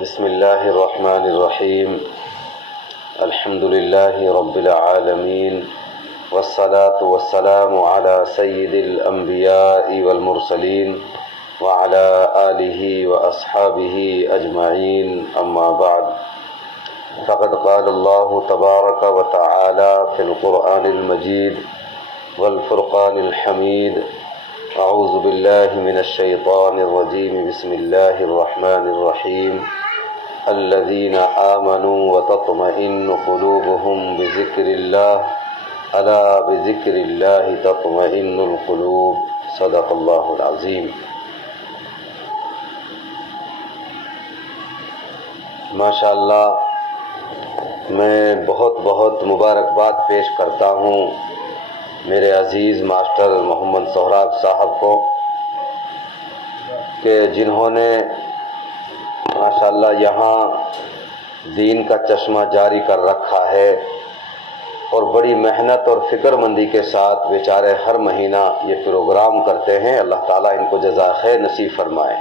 بسم الله الرحمن الرحيم. الحمد لله رب العالمين، والصلاة والسلام على سيد الأنبياء والمرسلين وعلى آله وأصحابه أجمعين، أما بعد. فقد قال الله تبارك وتعالى في القرآن المجيد والفرقان الحميد: اعوذ باللہ من الشیطان الرجیم، بسم اللہ الرحمن الرحیم. الذین آمنوا وتطمئن قلوبهم بذکر اللہ، الا بذکر اللہ تطمئن القلوب. صدق اللہ العظیم. ماشاءاللہ، میں بہت مبارکباد پیش کرتا ہوں میرے عزیز ماسٹر محمد سہراب صاحب کو کہ جنہوں نے ماشاءاللہ یہاں دین کا چشمہ جاری کر رکھا ہے اور بڑی محنت اور فکر مندی کے ساتھ بیچارے ہر مہینہ یہ پروگرام کرتے ہیں. اللہ تعالیٰ ان کو جزائے خیر نصیب فرمائے.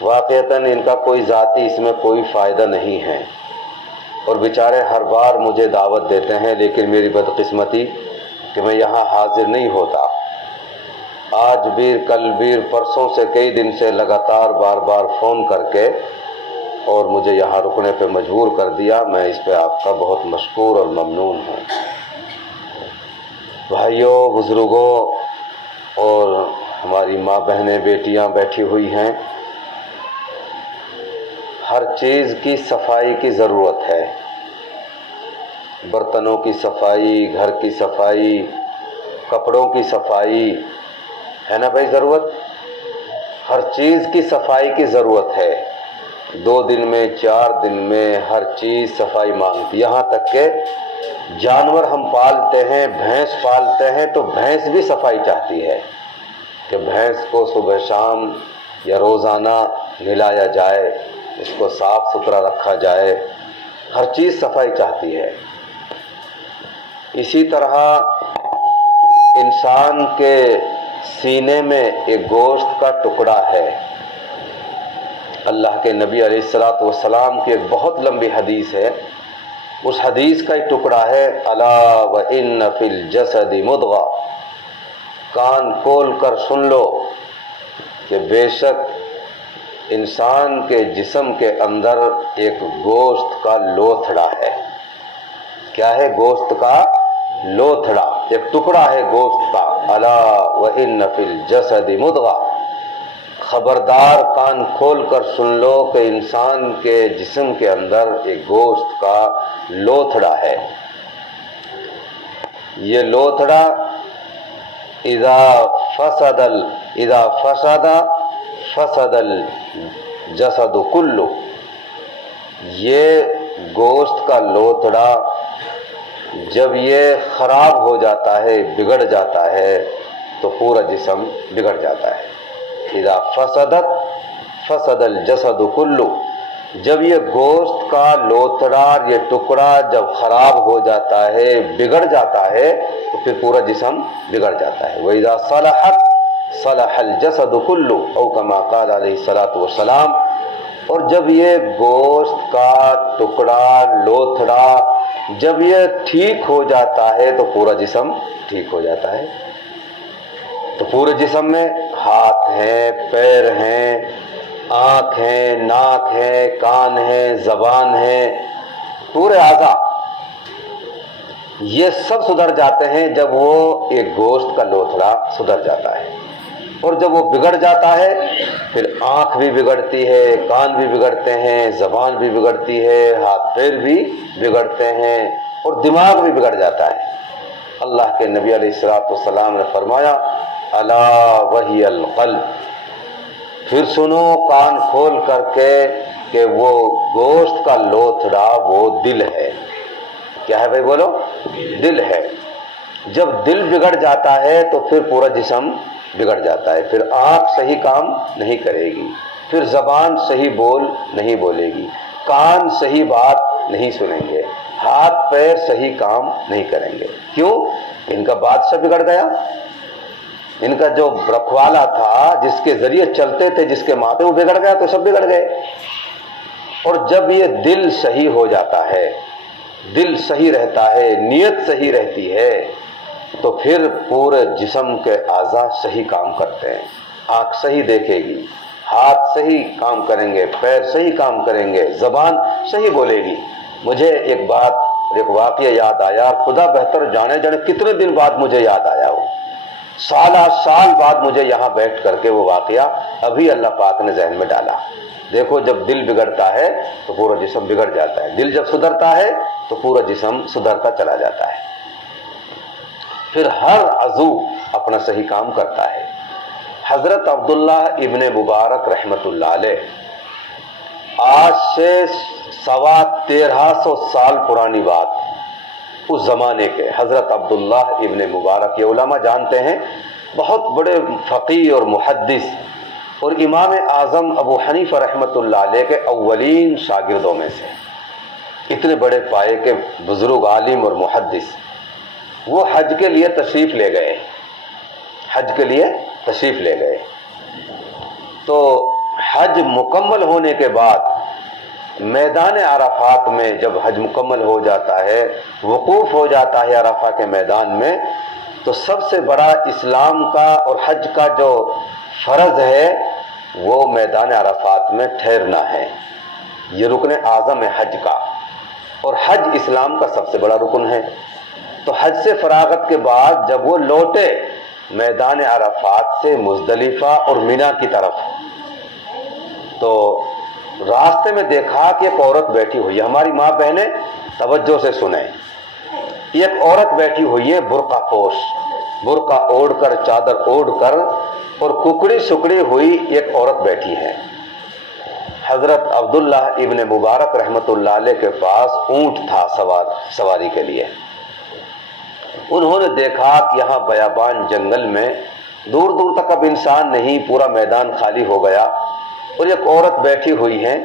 واقعتاً ان کا کوئی ذاتی اس میں کوئی فائدہ نہیں ہے اور بیچارے ہر بار مجھے دعوت دیتے ہیں، لیکن میری بدقسمتی کہ میں یہاں حاضر نہیں ہوتا. آج بھی، کل بھی، پرسوں سے کئی دن سے لگاتار بار فون کر کے اور مجھے یہاں رکنے پہ مجبور کر دیا. میں اس پہ آپ کا بہت مشکور اور ممنون ہوں. بھائیوں، بزرگوں اور ہماری ماں بہنیں، بیٹیاں بیٹھی ہوئی ہیں، ہر چیز کی صفائی کی ضرورت ہے. برتنوں کی صفائی، گھر کی صفائی، کپڑوں کی صفائی ہے نا بھائی؟ ضرورت ہر چیز کی صفائی کی ضرورت ہے. 2 دن میں، 4 دن میں ہر چیز صفائی مانگتی. یہاں تک کہ جانور ہم پالتے ہیں، بھینس پالتے ہیں، تو بھینس بھی صفائی چاہتی ہے کہ بھینس کو صبح شام یا روزانہ نہلایا جائے، اس کو صاف ستھرا رکھا جائے. ہر چیز صفائی چاہتی ہے. اسی طرح انسان کے سینے میں ایک گوشت کا ٹکڑا ہے. اللہ کے نبی علیہ الصلوۃ والسلام کی ایک بہت لمبی حدیث ہے. اس حدیث کا ایک ٹکڑا ہے: الا وان فی الجسد مضغہ. کان کھول کر سن لو کہ بے شک انسان کے جسم کے اندر ایک گوشت کا لوتھڑا ہے. کیا ہے؟ گوشت کا لوتھڑا، ایک ٹکڑا ہے گوشت کا. الا وان فی الجسد مضغہ. خبردار، کان کھول کر سن لو کہ انسان کے جسم کے اندر ایک گوشت کا لوتھڑا ہے. یہ لوتھڑا اذا فسد الجسد کلو. یہ گوشت کا لوتھڑا جب یہ خراب ہو جاتا ہے، بگڑ جاتا ہے، تو پورا جسم بگڑ جاتا ہے. اذا فسد الجسد کلو. جب یہ گوشت کا لوتھڑا، یہ ٹکڑا جب خراب ہو جاتا ہے، بگڑ جاتا ہے، تو پھر پورا جسم بگڑ جاتا ہے. وَإِذَا صَلَحَ الْجَسَدُ كُلُّهُ أَوْ كَمَا قَالَ عَلَيْهِ الصَّلَاةُ وَالسَّلَامُ. اور جب یہ گوشت کا ٹکڑا، لوتھڑا جب یہ ٹھیک ہو جاتا ہے، تو پورا جسم ٹھیک ہو جاتا ہے. تو پورے جسم میں ہاتھ ہیں، پیر ہیں، آنکھ ہیں، ناک ہے، کان ہے، زبان ہے، پورے اعضاء یہ سب سدھر جاتے ہیں جب وہ ایک گوشت کا لوتھڑا سدھر جاتا ہے. اور جب وہ بگڑ جاتا ہے، پھر آنکھ بھی بگڑتی ہے، کان بھی بگڑتے ہیں، زبان بھی بگڑتی ہے، ہاتھ پیر بھی بگڑتے ہیں، اور دماغ بھی بگڑ جاتا ہے. اللہ کے نبی علیہ الصلوۃ والسلام نے فرمایا: الا وہی القلب. پھر سنو کان کھول کر کے کہ وہ گوشت کا لوتھڑا وہ دل ہے. کیا ہے بھائی؟ بولو. دل ہے. جب دل بگڑ جاتا ہے تو پھر پورا جسم بگڑ جاتا ہے. پھر آنکھ صحیح کام نہیں کرے گی، پھر زبان صحیح بول نہیں بولے گی، کان صحیح بات نہیں سنیں گے، ہاتھ پیر صحیح کام نہیں کریں گے. کیوں؟ ان کا بادشاہ بگڑ گیا. ان کا جو رکھوالا تھا، جس کے ذریعے چلتے تھے، جس کے ماتھے، وہ بگڑ گیا تو سب بگڑ گئے. اور جب یہ دل صحیح ہو جاتا ہے، دل صحیح رہتا ہے، نیت صحیح رہتی ہے، تو پھر پورے جسم کے اعضاء صحیح کام کرتے ہیں۔ آنکھ صحیح دیکھے گی، ہاتھ صحیح کام کریں گے، پیر صحیح کام کریں گے، زبان صحیح بولے گی۔ مجھے ایک واقعہ یاد آیا، خدا بہتر جانے کتنے دن بعد مجھے یاد آیا ہو، سال بعد مجھے یہاں بیٹھ کر کے وہ واقعہ ابھی اللہ پاک نے ذہن میں ڈالا۔ دیکھو، جب دل بگڑتا ہے تو پورا جسم بگڑ جاتا ہے، دل جب سدھرتا ہے تو پورا جسم سدھرتا چلا جاتا ہے، پھر ہر عضو اپنا صحیح کام کرتا ہے۔ حضرت عبداللہ ابن مبارک رحمت اللہ علیہ، آج سے 1350 سال پرانی بات، اس زمانے کے حضرت عبداللہ ابن مبارک، یہ علماء جانتے ہیں، بہت بڑے فقیہ اور محدث اور امام اعظم ابو حنیفہ رحمت اللہ علیہ کے اولین شاگردوں میں سے، اتنے بڑے پائے کے بزرگ عالم اور محدث، وہ حج کے لیے تشریف لے گئے، حج کے لیے تشریف لے گئے۔ تو حج مکمل ہونے کے بعد میدان عرفات میں جب حج مکمل ہو جاتا ہے، وقوف ہو جاتا ہے عرفہ کے میدان میں، تو سب سے بڑا اسلام کا اور حج کا جو فرض ہے وہ میدان عرفات میں ٹھہرنا ہے، یہ رکن اعظم ہے حج کا، اور حج اسلام کا سب سے بڑا رکن ہے۔ تو حج سے فراغت کے بعد جب وہ لوٹے میدان عرفات سے مزدلفہ اور مینا کی طرف، تو راستے میں دیکھا کہ ایک عورت بیٹھی ہوئی ہے۔ ہماری ماں بہنیں توجہ سے سنیں، ایک عورت بیٹھی ہوئی ہے برقع پوش، برقع اوڑھ کر، چادر اوڑھ کر، اور ککڑی سکڑی ہوئی ایک عورت بیٹھی ہے۔ حضرت عبداللہ ابن مبارک رحمت اللہ علیہ کے پاس اونٹ تھا سواری کے لیے۔ انہوں نے دیکھا کہ یہاں بیابان جنگل میں دور دور تک اب انسان نہیں، پورا میدان خالی ہو گیا، اور ایک عورت بیٹھی ہوئی ہے،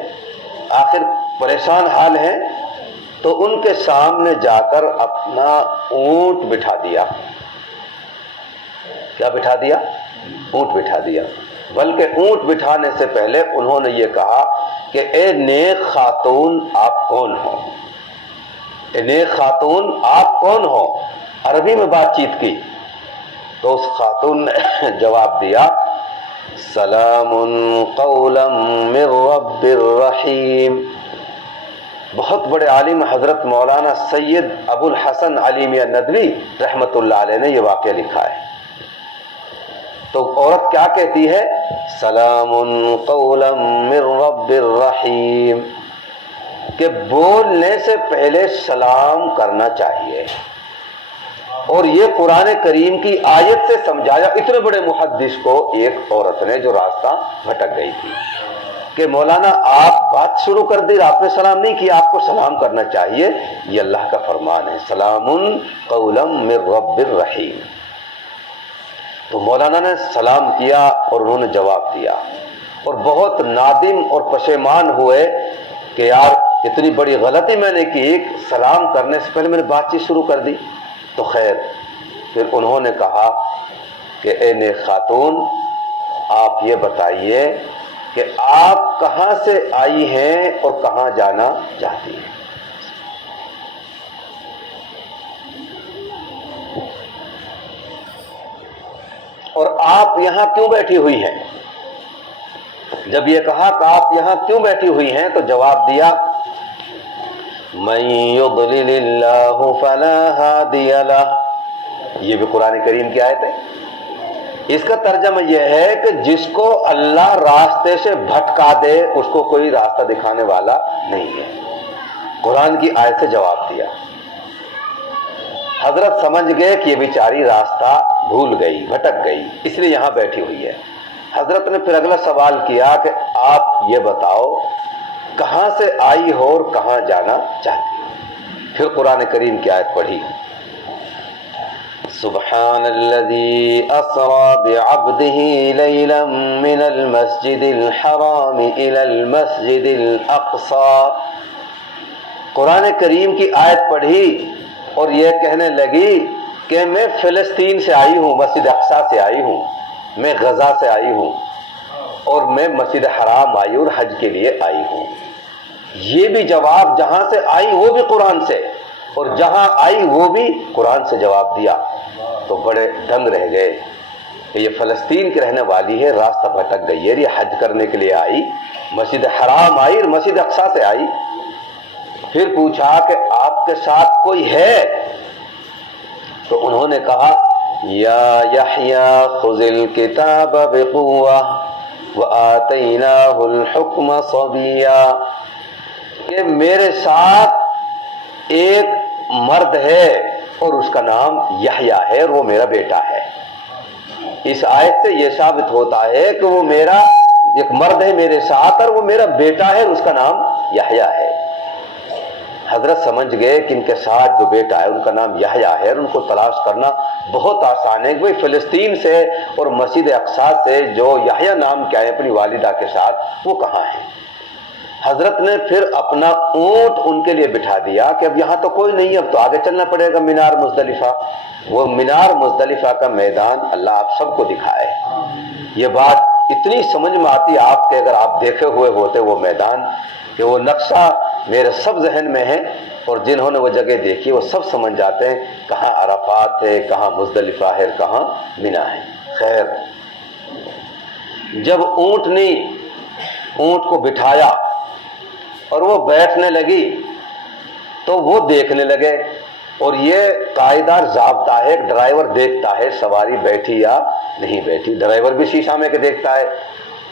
آخر پریشان حال ہے، تو ان کے سامنے جا کر اپنا اونٹ بٹھا دیا۔ کیا بٹھا دیا؟ اونٹ بٹھا دیا۔ بلکہ اونٹ بٹھانے سے پہلے انہوں نے یہ کہا کہ اے نیک خاتون آپ کون ہو؟ اے نیک خاتون آپ کون ہو؟ عربی میں بات چیت کی۔ تو اس خاتون نے جواب دیا، سلام قولا من رب الرحیم۔ بہت بڑے عالم حضرت مولانا سید ابو الحسن علی میاں ندوی رحمت اللہ علیہ نے یہ واقعہ لکھا ہے۔ تو عورت کیا کہتی ہے؟ سلام قولا من رب الرحیم، کہ بولنے سے پہلے سلام کرنا چاہیے۔ اور یہ قرآن کریم کی آیت سے سمجھایا اتنے بڑے محدث کو ایک عورت نے جو راستہ بھٹک گئی تھی، کہ مولانا آپ بات شروع کر دی، آپ نے سلام نہیں کیا، آپ کو سلام کرنا چاہیے، یہ اللہ کا فرمان ہے، سلام قولا من رب الرحیم۔ تو مولانا نے سلام کیا اور انہوں نے جواب دیا، اور بہت نادم اور پشیمان ہوئے کہ یار اتنی بڑی غلطی میں نے کی، سلام کرنے سے پہلے میں نے بات چیت شروع کر دی۔ تو خیر، پھر انہوں نے کہا کہ اے نیک خاتون آپ یہ بتائیے کہ آپ کہاں سے آئی ہیں اور کہاں جانا چاہتی ہیں؟ اور آپ یہاں کیوں بیٹھی ہوئی ہیں؟ جب یہ کہا کہ آپ یہاں کیوں بیٹھی ہوئی ہیں تو جواب دیا، من یضلل اللہ فلا ہادی لہ۔ یہ بھی قرآن کریم کی آیت ہے۔ اس کا ترجمہ یہ ہے کہ جس کو اللہ راستے سے بھٹکا دے اس کو کوئی راستہ دکھانے والا نہیں ہے۔ قرآن کی آیت سے جواب دیا۔ حضرت سمجھ گئے کہ یہ بیچاری راستہ بھول گئی، بھٹک گئی، اس لیے یہاں بیٹھی ہوئی ہے۔ حضرت نے پھر اگلا سوال کیا کہ آپ یہ بتاؤ کہاں سے آئی ہو اور کہاں جانا چاہتی ہو؟ پھر قرآن کریم کی آیت پڑھی، سبحان الذی اسری بعبدہ لیلا من المسجد الحرام الی المسجد الاقصی۔ قرآن کریم کی آیت پڑھی اور یہ کہنے لگی کہ میں فلسطین سے آئی ہوں، مسجد اقصی سے آئی ہوں، میں غزہ سے آئی ہوں، اور میں مسجد حرام آئی اور حج کے لیے آئی ہوں۔ یہ بھی جواب جہاں سے آئی وہ بھی قرآن سے، اور جہاں آئی وہ بھی قرآن سے جواب دیا، تو بڑے دنگ رہ گئے کہ یہ فلسطین کی رہنے والی ہے، راستہ بھٹک گئی ہے، یہ حج کرنے کے لیے آئی، مسجد حرام آئی اور مسجد اقصیٰ سے آئی۔ پھر پوچھا کہ آپ کے ساتھ کوئی ہے؟ تو انہوں نے کہا یا یحییٰ خذ الکتاب بقوہ وآتیناہ الحکم صبیا، کہ میرے ساتھ ایک مرد ہے اور اس کا نام یحییٰ ہے اور وہ میرا بیٹا ہے۔ اس آیت سے یہ ثابت ہوتا ہے کہ وہ میرا ایک مرد ہے میرے ساتھ اور وہ میرا بیٹا ہے اور اس کا نام یحییٰ ہے۔ حضرت سمجھ گئے کہ ان کے ساتھ جو بیٹا ہے ان کا نام یحییٰ ہے، اور ان کو تلاش کرنا بہت آسان ہے کہ فلسطین سے اور مسجد اقصیٰ سے جو یحییٰ نام کے آئے اپنی والدہ کے ساتھ، وہ کہاں ہیں۔ حضرت نے پھر اپنا اونٹ ان کے لیے بٹھا دیا کہ اب یہاں تو کوئی نہیں، اب تو آگے چلنا پڑے گا مینار مزدلفہ۔ وہ مینار مزدلفہ کا میدان اللہ آپ سب کو دکھائے۔ یہ بات اتنی سمجھ میں آتی آپ کے اگر آپ دیکھے ہوئے ہوتے وہ میدان، کہ وہ نقشہ میرے سب ذہن میں ہے، اور جنہوں نے وہ جگہ دیکھی وہ سب سمجھ جاتے ہیں کہاں عرفات ہے، کہاں مزدلفہ ہے، کہاں مینا ہے۔ خیر، جب اونٹ کو بٹھایا اور وہ بیٹھنے لگی تو وہ دیکھنے لگے، اور یہ قاعدہ ضابطہ ہے، ایک ڈرائیور دیکھتا ہے سواری بیٹھی یا نہیں بیٹھی، ڈرائیور بھی شیشہ میں کے دیکھتا ہے،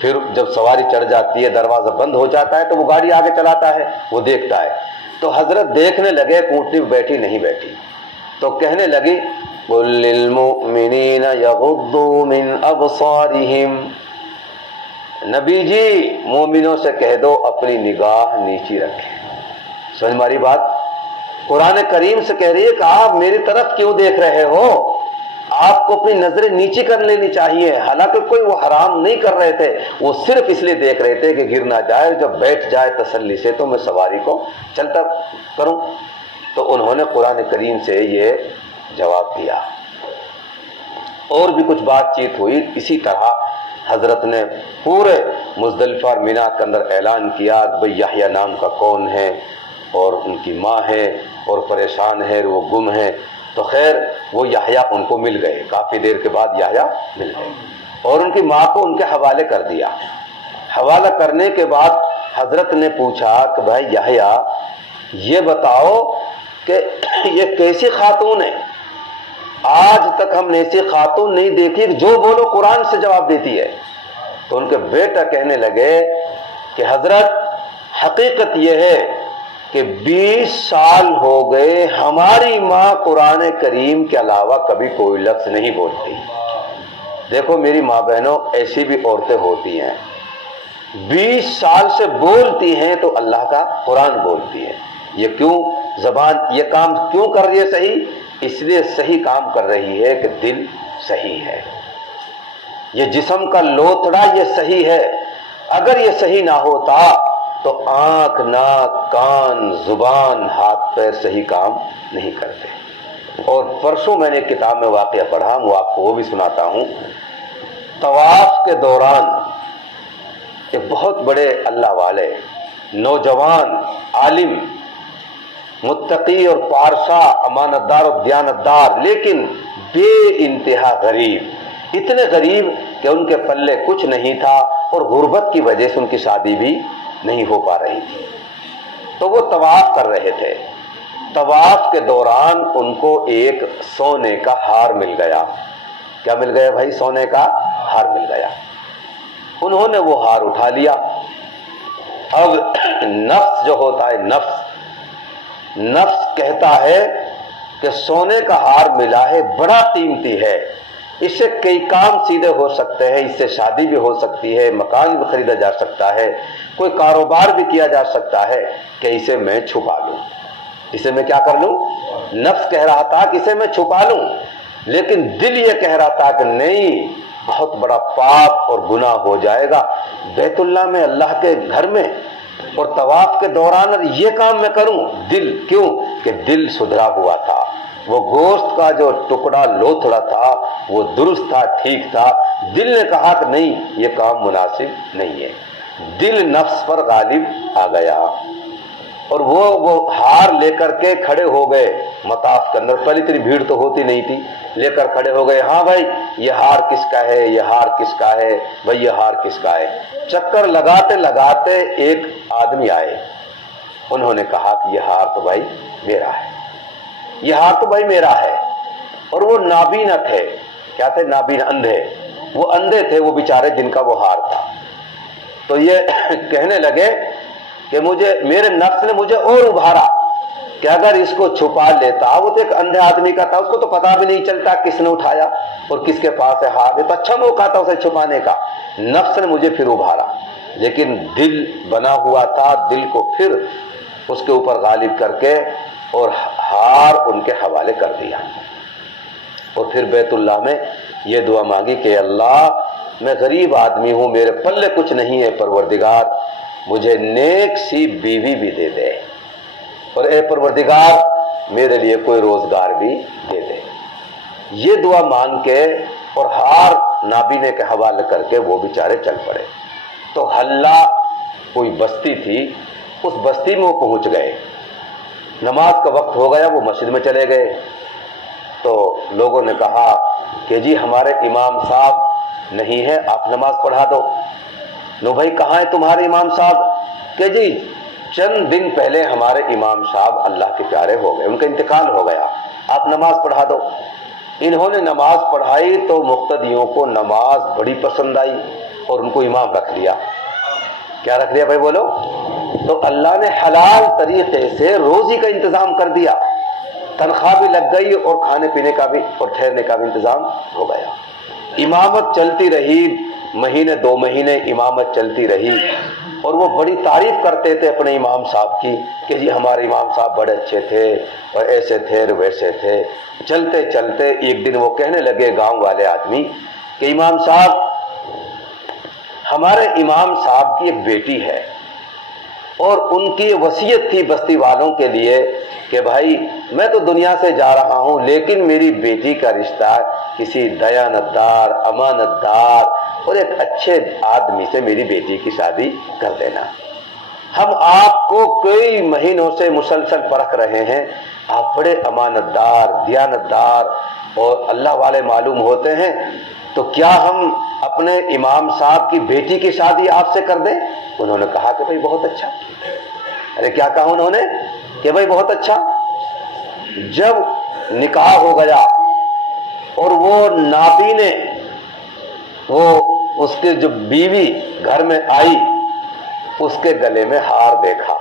پھر جب سواری چڑھ جاتی ہے دروازہ بند ہو جاتا ہے تو وہ گاڑی آگے چلاتا ہے، وہ دیکھتا ہے۔ تو حضرت دیکھنے لگے اونٹنی بیٹھی نہیں بیٹھی، تو کہنے لگی قل للمؤمنین یغضوا من ابصارہم، نبی جی مومنوں سے کہہ دو اپنی نگاہ نیچی رکھیں۔ سمجھ ہماری بات؟ قرآن کریم سے کہہ رہی ہے کہ آپ میری طرف کیوں دیکھ رہے ہو، آپ کو اپنی نظریں نیچی کر لینی چاہیے۔ حالانکہ کوئی وہ حرام نہیں کر رہے تھے، وہ صرف اس لیے دیکھ رہے تھے کہ گر نہ جائے، جب بیٹھ جائے تسلی سے تو میں سواری کو چلتا کروں۔ تو انہوں نے قرآن کریم سے یہ جواب دیا۔ اور بھی کچھ بات چیت ہوئی اسی طرح، حضرت نے پورے مزدلفہ اور مینا کے اندر اعلان کیا کہ بھئی یحییٰ نام کا کون ہے، اور ان کی ماں ہے اور پریشان ہے، وہ گم ہے۔ تو خیر وہ یحییٰ ان کو مل گئے، کافی دیر کے بعد یحییٰ مل گئے، اور ان کی ماں کو ان کے حوالے کر دیا۔ حوالہ کرنے کے بعد حضرت نے پوچھا کہ بھائی یحییٰ یہ بتاؤ کہ یہ کیسی خاتون ہے، آج تک ہم نے ایسی خاتون نہیں دیکھی جو بولو قرآن سے جواب دیتی ہے۔ تو ان کے بیٹا کہنے لگے کہ حضرت حقیقت یہ ہے کہ 20 سال ہو گئے ہماری ماں قرآن کریم کے علاوہ کبھی کوئی لفظ نہیں بولتی۔ دیکھو میری ماں بہنوں، ایسی بھی عورتیں ہوتی ہیں 20 سال سے بولتی ہیں تو اللہ کا قرآن بولتی ہے۔ یہ کیوں زبان یہ کام کیوں کر رہی ہے صحیح؟ اس لیے صحیح کام کر رہی ہے کہ دل صحیح ہے، یہ جسم کا لوتھڑا یہ صحیح ہے۔ اگر یہ صحیح نہ ہوتا تو آنکھ، ناک، کان، زبان، ہاتھ پیر صحیح کام نہیں کرتے۔ اور پرسوں میں نے ایک کتاب میں واقعہ پڑھا، وہ آپ کو وہ بھی سناتا ہوں۔ طواف کے دوران ایک بہت بڑے اللہ والے نوجوان عالم، متقی اور پارسا، امانت دار اور دیانت دار، لیکن بے انتہا غریب، اتنے غریب کہ ان کے پلے کچھ نہیں تھا، اور غربت کی وجہ سے ان کی شادی بھی نہیں ہو پا رہی تھی۔ تو وہ طواف کر رہے تھے، طواف کے دوران ان کو ایک سونے کا ہار مل گیا۔ کیا مل گیا بھائی؟ سونے کا ہار مل گیا۔ انہوں نے وہ ہار اٹھا لیا۔ اب نفس جو ہوتا ہے، نفس کہتا ہے کہ سونے کا ہار ملا ہے، بڑا قیمتی ہے، اس سے کئی کام سیدھے ہو سکتے ہیں، اس سے شادی بھی ہو سکتی ہے، مکان بھی خریدا جا سکتا ہے، کوئی کاروبار بھی کیا جا سکتا ہے، کہ اسے میں چھپا لوں، اسے میں کیا کر لوں؟ نفس کہہ رہا تھا کہ اسے میں چھپا لوں، لیکن دل یہ کہہ رہا تھا کہ نہیں، بہت بڑا پاپ اور گناہ ہو جائے گا بیت اللہ میں، اللہ کے گھر میں، اور طواف کے دوران یہ کام میں کروں۔ دل کیوں؟ کہ دل سدھرا ہوا تھا، وہ گوشت کا جو ٹکڑا لوتھڑا تھا وہ درست تھا، ٹھیک تھا۔ دل نے کہا کہ نہیں، یہ کام مناسب نہیں ہے، دل نفس پر غالب آ گیا۔ اور وہ ہار لے کر کے کھڑے ہو گئے مطاف کے اندر. پہلے اتنی بھیڑ تو ہوتی نہیں تھی. لے کر کھڑے ہو گئے, ہاں بھائی یہ ہار کس کا ہے, یہ ہار کس کا ہے, بھائی یہ ہار کس کا ہے. چکر لگاتے لگاتے ایک آدمی آئے, انہوں نے کہا کہ یہ ہار تو بھائی میرا ہے, یہ ہار تو بھائی میرا ہے. اور وہ نابینا تھے. کیا تھے؟ نابینا, اندھے. وہ اندھے تھے وہ بیچارے جن کا وہ ہار تھا. تو یہ کہنے لگے کہ میرے نفس نے مجھے اور ابھارا کہ اگر اس کو چھپا لیتا. وہ تو ایک اندھے آدمی کا تھا, اس کو تو پتا بھی نہیں چلتا کس نے اٹھایا اور کس کے پاس ہے ہار. یہ تو اچھا موقع تھا اسے چھپانے کا. نفس نے مجھے پھر ابھارا, لیکن دل بنا ہوا تھا, دل کو پھر اس کے اوپر غالب کر کے اور ہار ان کے حوالے کر دیا. اور پھر بیت اللہ میں یہ دعا مانگی کہ اللہ میں غریب آدمی ہوں, میرے پلے کچھ نہیں ہے, پروردگار مجھے نیک سی بیوی بھی دے دے, اور اے پروردگار میرے لیے کوئی روزگار بھی دے دے. یہ دعا مانگ کے اور ہار نابینے کے حوالے کر کے وہ بیچارے چل پڑے. تو حلہ کوئی بستی تھی, اس بستی میں وہ پہنچ گئے. نماز کا وقت ہو گیا, وہ مسجد میں چلے گئے. تو لوگوں نے کہا کہ جی ہمارے امام صاحب نہیں ہے, آپ نماز پڑھا دو. نو بھائی کہاں ہے تمہارے امام صاحب؟ کہ جی چند دن پہلے ہمارے امام صاحب اللہ کے پیارے ہو گئے, ان کا انتقال ہو گیا, آپ نماز پڑھا دو. انہوں نے نماز پڑھائی تو مقتدیوں کو نماز بڑی پسند آئی اور ان کو امام رکھ لیا. کیا رکھ لیا بھائی بولو؟ تو اللہ نے حلال طریقے سے روزی کا انتظام کر دیا, تنخواہ بھی لگ گئی اور کھانے پینے کا بھی اور ٹھہرنے کا بھی انتظام ہو گیا. امامت چلتی رہی, مہینے 2 مہینے امامت چلتی رہی, اور وہ بڑی تعریف کرتے تھے اپنے امام صاحب کی کہ جی ہمارے امام صاحب بڑے اچھے تھے اور ایسے تھے اور ویسے تھے. چلتے چلتے ایک دن وہ کہنے لگے گاؤں والے آدمی کہ امام صاحب, ہمارے امام صاحب کی ایک بیٹی ہے اور ان کی وصیت تھی بستی والوں کے لیے کہ بھائی میں تو دنیا سے جا رہا ہوں, لیکن میری بیٹی کا رشتہ کسی دیانتدار, امانت دار اور ایک اچھے آدمی سے میری بیٹی کی شادی کر دینا. ہم آپ کو کئی مہینوں سے مسلسل پرکھ رہے ہیں, آپ بڑے امانت دار, دیانتدار اور اللہ والے معلوم ہوتے ہیں, تو کیا ہم اپنے امام صاحب کی بیٹی کی شادی آپ سے کر دیں؟ انہوں نے کہا کہ بھائی بہت اچھا. ارے کیا کہا انہوں نے؟ کہ بھائی بہت اچھا. جب نکاح ہو گیا اور وہ نابینے, وہ اس کے جو بیوی گھر میں آئی, اس کے گلے میں ہار دیکھا.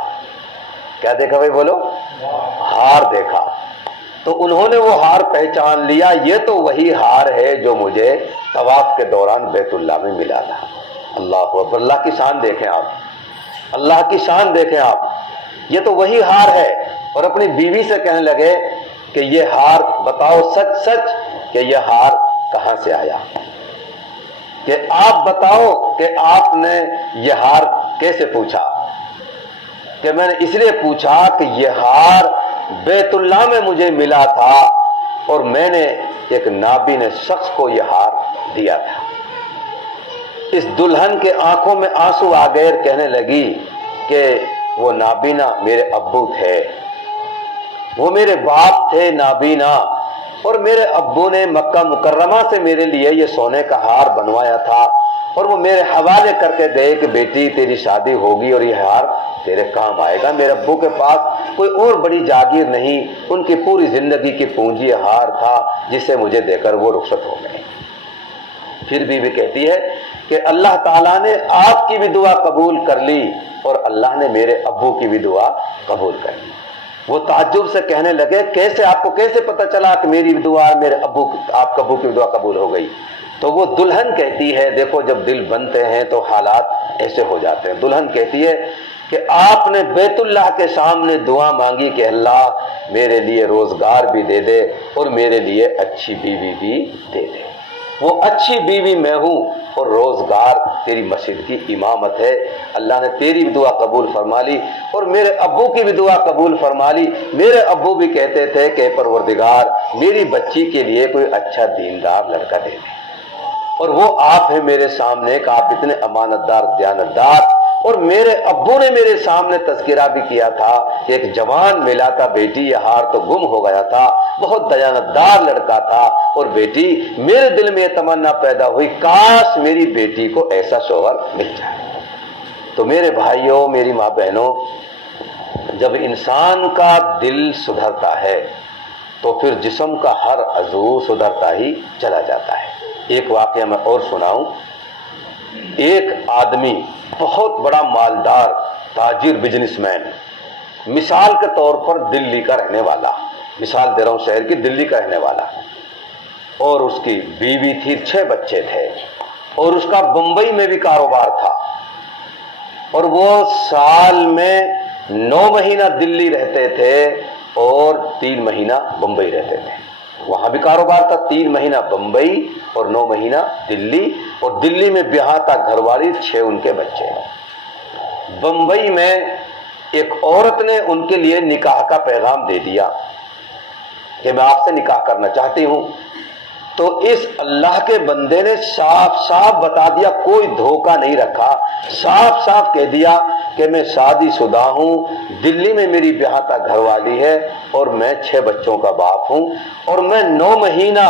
کیا دیکھا بھائی بولو؟ ہار دیکھا. تو انہوں نے وہ ہار پہچان لیا, یہ تو وہی ہار ہے جو مجھے طواف کے دوران بیت اللہ میں ملا تھا. اللہ اکبر, اللہ کی شان دیکھیں آپ, اللہ کی شان دیکھیں آپ, یہ تو وہی ہار ہے. اور اپنی بیوی سے کہنے لگے کہ یہ ہار بتاؤ سچ سچ کہ یہ ہار کہاں سے آیا, کہ آپ بتاؤ کہ آپ نے یہ ہار کیسے پوچھا؟ کہ میں نے اس لیے پوچھا کہ یہ ہار بیت اللہ میں مجھے ملا تھا اور میں نے ایک نابینا شخص کو یہ ہار دیا تھا. اس دلہن کے آنکھوں میں آنسو آ گئے, کہنے لگی کہ وہ نابینا میرے ابو تھے, وہ میرے باپ تھے نابینا, اور میرے ابو نے مکہ مکرمہ سے میرے لیے یہ سونے کا ہار بنوایا تھا, اور وہ میرے حوالے کر کے گئے کہ بیٹی تیری شادی ہوگی اور یہ ہار تیرے کام آئے گا. میرے ابو کے پاس کوئی اور بڑی جاگیر نہیں, ان کی پوری زندگی کی پونجی ہار تھا جسے مجھے دے کر وہ رخصت ہو گئے. پھر بھی کہتی ہے کہ اللہ تعالیٰ نے آپ کی بھی دعا قبول کر لی اور اللہ نے میرے ابو کی بھی دعا قبول کر لی. وہ تعجب سے کہنے لگے کیسے, آپ کو کیسے پتہ چلا کہ میری دعا میرے ابو, آپ ابو کی دعا قبول ہو گئی؟ تو وہ دلہن کہتی ہے, دیکھو جب دل بنتے ہیں تو حالات ایسے ہو جاتے ہیں. دلہن کہتی ہے کہ آپ نے بیت اللہ کے سامنے دعا مانگی کہ اللہ میرے لیے روزگار بھی دے دے اور میرے لیے اچھی بیوی بھی دے دے. وہ اچھی بیوی میں ہوں اور روزگار تیری مسجد کی امامت ہے. اللہ نے تیری بھی دعا قبول فرما لی اور میرے ابو کی بھی دعا قبول فرما لی. میرے ابو بھی کہتے تھے کہ پروردگار میری بچی کے لیے کوئی اچھا دیندار لڑکا دے دے, اور وہ آپ ہیں میرے سامنے کہ آپ اتنے امانت دار, دیانتدار, اور میرے ابو نے میرے سامنے تذکرہ بھی کیا تھا، ایک جوان ملا تھا بیٹی، یہ ہار تو گم ہو گیا تھا، بہت دیانتدار لڑکا تھا، اور بیٹی میرے دل میں یہ تمنا پیدا ہوئی کاش میری بیٹی کو ایسا شوہر مل جائے۔ تو میرے بھائیوں، میری ماں بہنوں، جب انسان کا دل سدھرتا ہے تو پھر جسم کا ہر عضو سدھرتا ہی چلا جاتا ہے۔ ایک واقعہ میں اور سناؤں۔ ایک آدمی بہت بڑا مالدار تاجر بزنس مین، مثال کے طور پر دلی کا رہنے والا، مثال دے رہا ہوں شہر کی، دلی کا رہنے والا، اور اس کی بیوی تھی، 6 بچے تھے، اور اس کا بمبئی میں بھی کاروبار تھا، اور وہ سال میں 9 مہینہ دلی رہتے تھے اور 3 مہینہ بمبئی رہتے تھے۔ وہاں بھی کاروبار تھا، 3 مہینہ بمبئی اور 9 مہینہ دلی، اور دلی میں بیاہ تھا گھر والی، 6 ان کے بچے۔ بمبئی میں ایک عورت نے ان کے لیے نکاح کا پیغام دے دیا کہ میں آپ سے نکاح کرنا چاہتی ہوں۔ تو اس اللہ کے بندے نے صاف صاف بتا دیا، کوئی دھوکہ نہیں رکھا، صاف صاف کہہ دیا کہ میں شادی شدہ ہوں، دلی میں میری بیاہتا گھر والی ہے، اور میں 6 بچوں کا باپ ہوں، اور میں 9 مہینہ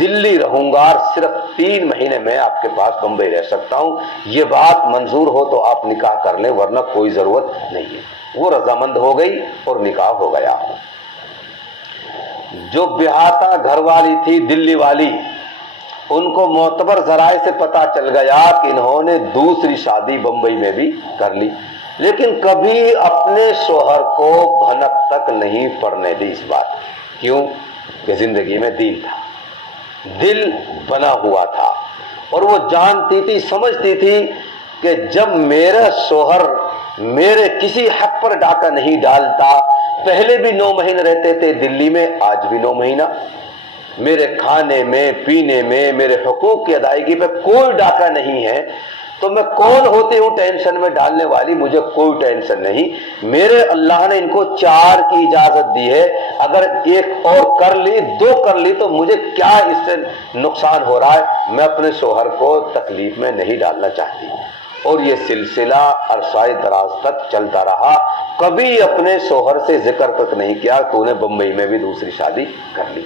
دلی رہوں گا، اور صرف 3 مہینے میں آپ کے پاس بمبئی رہ سکتا ہوں۔ یہ بات منظور ہو تو آپ نکاح کر لیں، ورنہ کوئی ضرورت نہیں ہے۔ وہ رضامند ہو گئی اور نکاح ہو گیا۔ جو بیاہتا گھر والی تھی دلی والی، ان کو معتبر ذرائع سے پتا چل گیا کہ انہوں نے دوسری شادی بمبئی میں بھی کر لی، لیکن کبھی اپنے شوہر کو بھنک تک نہیں پڑنے دی اس بات کی۔ کیوں؟ کہ زندگی میں دین تھا، دل بنا ہوا تھا، اور وہ جانتی تھی، سمجھتی تھی کہ جب میرا شوہر میرے کسی حق پر ڈاکہ نہیں ڈالتا، پہلے بھی 9 مہینے رہتے تھے دلی میں، آج بھی 9 مہینہ، میرے کھانے میں، پینے میں، میرے حقوق کی ادائیگی پہ کوئی ڈاکہ نہیں ہے، تو میں کون ہوتی ہوں ٹینشن میں ڈالنے والی؟ مجھے کوئی ٹینشن نہیں۔ میرے اللہ نے ان کو 4 کی اجازت دی ہے، اگر 1 اور کر لی، 2 کر لی، تو مجھے کیا اس سے نقصان ہو رہا ہے؟ میں اپنے شوہر کو تکلیف میں نہیں ڈالنا چاہتی۔ اور یہ سلسلہ عرصہ دراز تک چلتا رہا، کبھی اپنے شوہر سے ذکر تک نہیں کیا تو نے بمبئی میں بھی دوسری شادی کر لی،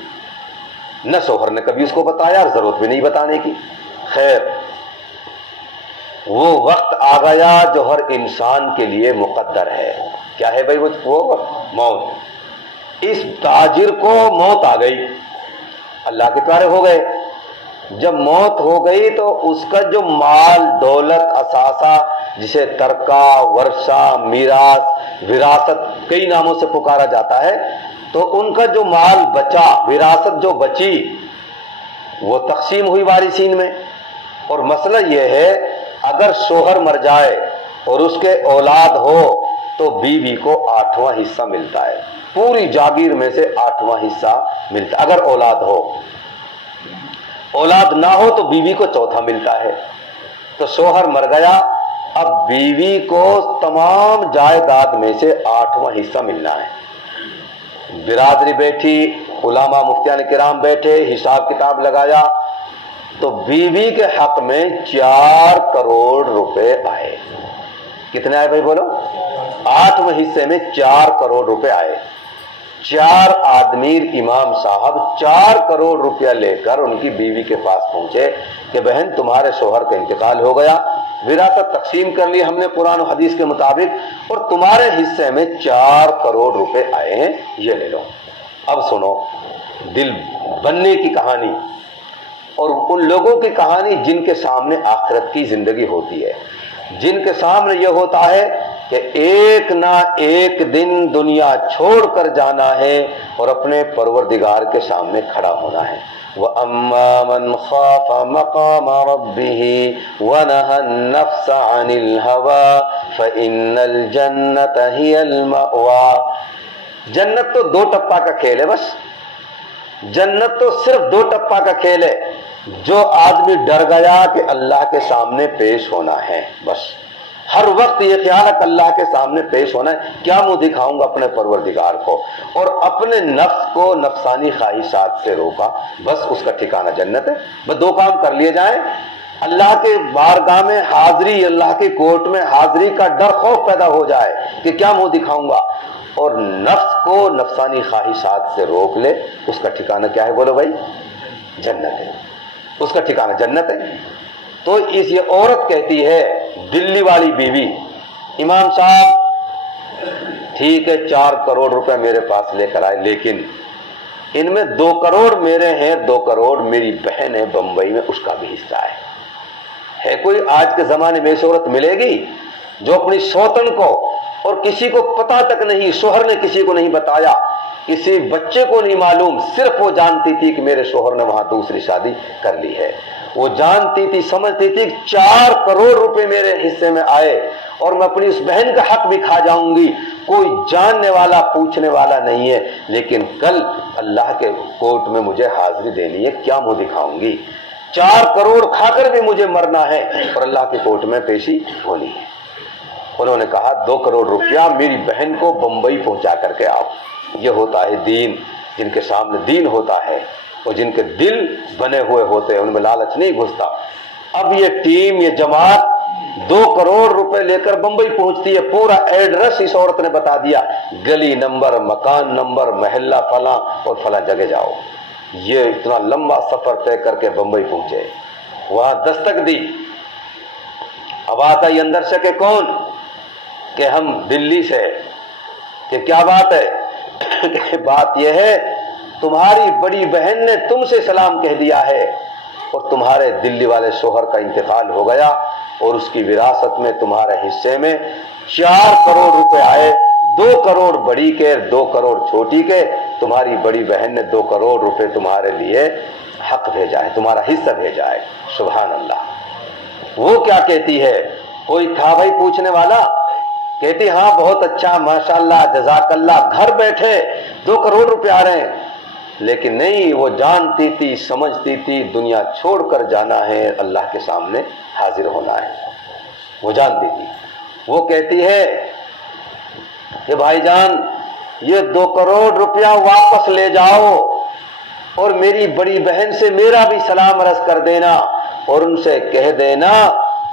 نہ شوہر نے کبھی اس کو بتایا، اور ضرورت بھی نہیں بتانے کی۔ خیر، وہ وقت آ گیا جو ہر انسان کے لیے مقدر ہے۔ کیا ہے بھائی وہ وقت؟ موت۔ اس تاجر کو موت آ گئی، اللہ کے پیارے ہو گئے۔ جب موت ہو گئی تو اس کا جو مال، دولت، اثاثہ، جسے ترکہ، ورثہ، میراث، وراثت کئی ناموں سے پکارا جاتا ہے، تو ان کا جو مال بچا، وراثت جو بچی، وہ تقسیم ہوئی وارثین میں۔ اور مسئلہ یہ ہے، اگر شوہر مر جائے اور اس کے اولاد ہو تو بیوی کو 8واں حصہ ملتا ہے، پوری جاگیر میں سے 8واں حصہ ملتا ہے اگر اولاد ہو۔ اولاد نہ ہو تو بیوی کو 4تھا ملتا ہے۔ تو شوہر مر گیا، اب بیوی کو تمام جائیداد میں سے 8واں حصہ ملنا ہے۔ برادری بیٹھی، علماء مفتیان کرام بیٹھے، حساب کتاب لگایا، تو بیوی کے حق میں 4 کروڑ روپے آئے۔ کتنے آئے بھائی بولو؟ 8واں حصے میں 4 کروڑ روپے آئے۔ 4 آدمی امام صاحب 4 کروڑ روپیہ لے کر ان کی بیوی کے پاس پہنچے کہ بہن تمہارے شوہر کا انتقال ہو گیا، وراثت تقسیم کر لی ہم نے قرآن و حدیث کے مطابق، اور تمہارے حصے میں 4 کروڑ روپے آئے ہیں، یہ لے لو۔ اب سنو دل بننے کی کہانی، اور ان لوگوں کی کہانی جن کے سامنے آخرت کی زندگی ہوتی ہے، جن کے سامنے یہ ہوتا ہے کہ ایک نہ ایک دن دنیا چھوڑ کر جانا ہے اور اپنے پروردگار کے سامنے کھڑا ہونا ہے۔ وَأَمَّا مَنْ خَافَ مَقَامَ رَبِّهِ وَنَهَى النَّفْسَ عَنِ الْهَوَىٰ فَإِنَّ الْجَنَّةَ هِيَ الْمَأْوَىٰ۔ جنت تو 2 ٹپا کا کھیل ہے، بس جنت تو صرف 2 ٹپا کا کھیل ہے۔ جو آدمی ڈر گیا کہ اللہ کے سامنے پیش ہونا ہے، بس ہر وقت یہ خیال ہے کہ اللہ کے سامنے پیش ہونا ہے، کیا منہ دکھاؤں گا اپنے پروردگار کو، اور اپنے نفس کو نفسانی خواہشات سے روکا، بس اس کا ٹھکانہ جنت ہے۔ بس 2 کام کر لیے جائیں، اللہ کے بارگاہ میں حاضری، اللہ کے کورٹ میں حاضری کا ڈر خوف پیدا ہو جائے کہ کیا منہ دکھاؤں گا، اور نفس کو نفسانی خواہشات سے روک لے، اس کا ٹھکانہ کیا ہے؟ بولو بھائی، جنت ہے، اس کا ٹھکانہ جنت ہے۔ تو یہ عورت کہتی ہے، دلی والی بیوی، امام صاحب ٹھیک ہے 4 کروڑ روپے میرے پاس لے کر آئے، لیکن ان میں 2 کروڑ میرے ہیں، 2 کروڑ میری بہن ہے بمبئی میں، اس کا بھی حصہ ہے کوئی آج کے زمانے میں ایسی عورت ملے گی جو اپنی سوتن کو، اور کسی کو پتا تک نہیں، شوہر نے کسی کو نہیں بتایا، کسی بچے کو نہیں معلوم، صرف وہ جانتی تھی کہ میرے شوہر نے وہاں دوسری شادی کر لی ہے، وہ جانتی تھی، سمجھتی تھی کہ 4 کروڑ روپے میرے حصے میں آئے اور میں اپنی اس بہن کا حق بھی کھا جاؤں گی، کوئی جاننے والا پوچھنے والا نہیں ہے، لیکن کل اللہ کے کورٹ میں مجھے حاضری دینی ہے، کیا منہ دکھاؤں گی؟ 4 کروڑ کھا کر بھی مجھے مرنا ہے اور اللہ کے کورٹ میں پیشی ہونی ہے۔ انہوں نے کہا 2 کروڑ روپیہ میری بہن کو بمبئی پہنچا کر کے آؤ۔ یہ ہوتا ہے دین، جن کے سامنے دین ہوتا ہے اور جن کے دل بنے ہوئے ہوتے ہیں، ان میں لالچ نہیں گھستا۔ اب یہ ٹیم، یہ جماعت 2 کروڑ روپے لے کر بمبئی پہنچتی ہے، پورا ایڈریس اس عورت نے بتا دیا، گلی نمبر، مکان نمبر، محلہ فلاں اور فلاں جگہ جاؤ۔ یہ اتنا لمبا سفر طے کر کے بمبئی پہنچے، وہاں دستک دی، آواز آئی اندر سے کہ کون؟ کہ ہم دلی سے۔ کہ کیا بات ہے؟ کہ بات یہ ہے تمہاری بڑی بہن نے تم سے سلام کہہ دیا ہے اور تمہارے دلی والے شوہر کا انتقال ہو گیا اور اس کی وراثت میں تمہارے حصے میں 4 کروڑ روپے آئے، 2 کروڑ بڑی کے، 2 کروڑ چھوٹی کے۔ تمہاری بڑی بہن نے 2 کروڑ روپے تمہارے لیے حق بھیجا ہے، تمہارا حصہ بھیجا ہے۔ سبحان اللہ۔ وہ کیا کہتی ہے؟ کوئی تھا بھائی پوچھنے والا؟ کہتی ہاں بہت اچھا، ماشاءاللہ، جزاک اللہ، گھر بیٹھے 2 کروڑ روپے آ رہے ہیں۔ لیکن نہیں، وہ جانتی تھی، سمجھتی تھی دنیا چھوڑ کر جانا ہے، اللہ کے سامنے حاضر ہونا ہے، وہ جانتی تھی۔ وہ کہتی ہے کہ بھائی جان یہ 2 کروڑ روپیہ واپس لے جاؤ اور میری بڑی بہن سے میرا بھی سلام عرض کر دینا اور ان سے کہہ دینا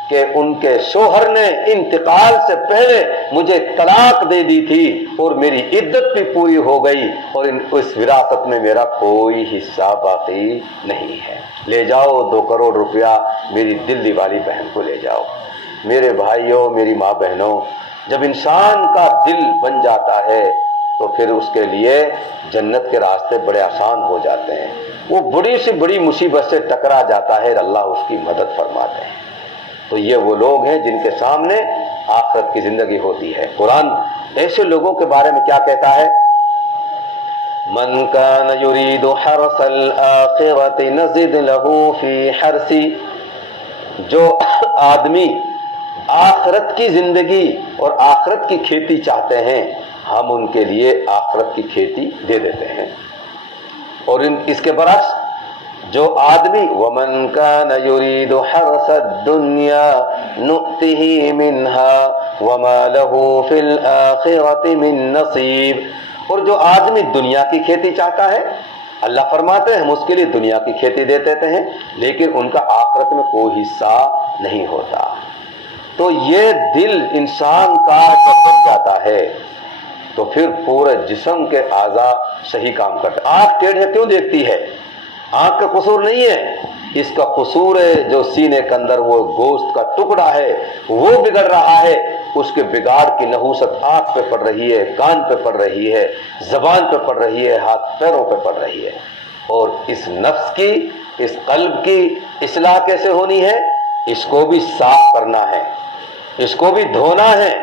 کہ ان کے شوہر نے انتقال سے پہلے مجھے طلاق دے دی تھی اور میری عدت بھی پوری ہو گئی اور اس وراثت میں میرا کوئی حصہ باقی نہیں ہے۔ لے جاؤ 2 کروڑ روپیہ میری دلی والی بہن کو لے جاؤ۔ میرے بھائیوں، میری ماں بہنوں، جب انسان کا دل بن جاتا ہے تو پھر اس کے لیے جنت کے راستے بڑے آسان ہو جاتے ہیں۔ وہ بڑی سے بڑی مصیبت سے ٹکرا جاتا ہے، اللہ اس کی مدد فرماتے ہیں۔ تو یہ وہ لوگ ہیں جن کے سامنے آخرت کی زندگی ہوتی ہے۔ قرآن ایسے لوگوں کے بارے میں کیا کہتا ہے؟ من کان یرید حرث الآخرۃ نزد له فی حرثی، جو آدمی آخرت کی زندگی اور آخرت کی کھیتی چاہتے ہیں، ہم ان کے لیے آخرت کی کھیتی دے دیتے ہیں۔ اور اس کے برعکس جو آدمی ومن کان یرید حرث الدنیا نؤتہ منہا وما لہ فی الآخرۃ من نصیب، اور جو آدمی دنیا کی کھیتی چاہتا ہے، اللہ فرماتے ہیں ہم اس کے لیے دنیا کی کھیتی دے دیتے ہیں لیکن ان کا آخرت میں کوئی حصہ نہیں ہوتا۔ تو یہ دل انسان کا جب بن جاتا ہے تو پھر پورے جسم کے اعضاء صحیح کام کرتے ہیں۔ آنکھ ٹیڑھے کیوں دیکھتی ہے؟ آنکھ کا قصور نہیں ہے، اس کا قصور ہے جو سینے کے اندر وہ گوشت کا ٹکڑا ہے وہ بگڑ رہا ہے، اس کے بگاڑ کی نحوست آنکھ پہ پڑ رہی ہے، کان پہ پڑ رہی ہے، زبان پہ پڑ رہی ہے، ہاتھ پیروں پہ پڑ رہی ہے۔ اور اس نفس کی، اس قلب کی اصلاح کیسے ہونی ہے؟ اس کو بھی صاف کرنا ہے، اس کو بھی دھونا ہے۔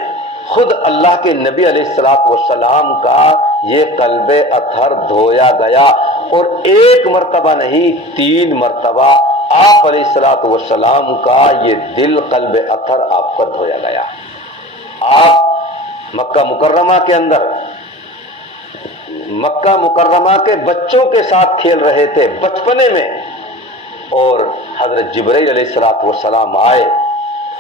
خود اللہ کے نبی علیہ الصلوۃ والسلام کا یہ قلب اطہر دھویا گیا، اور 1 مرتبہ نہیں 3 مرتبہ آپ علیہ الصلوۃ والسلام کا یہ دل قلب اطہر آپ کا دھویا گیا۔ آپ مکہ مکرمہ کے اندر مکہ مکرمہ کے بچوں کے ساتھ کھیل رہے تھے بچپنے میں، اور حضرت جبرائیل علیہ الصلوۃ والسلام آئے،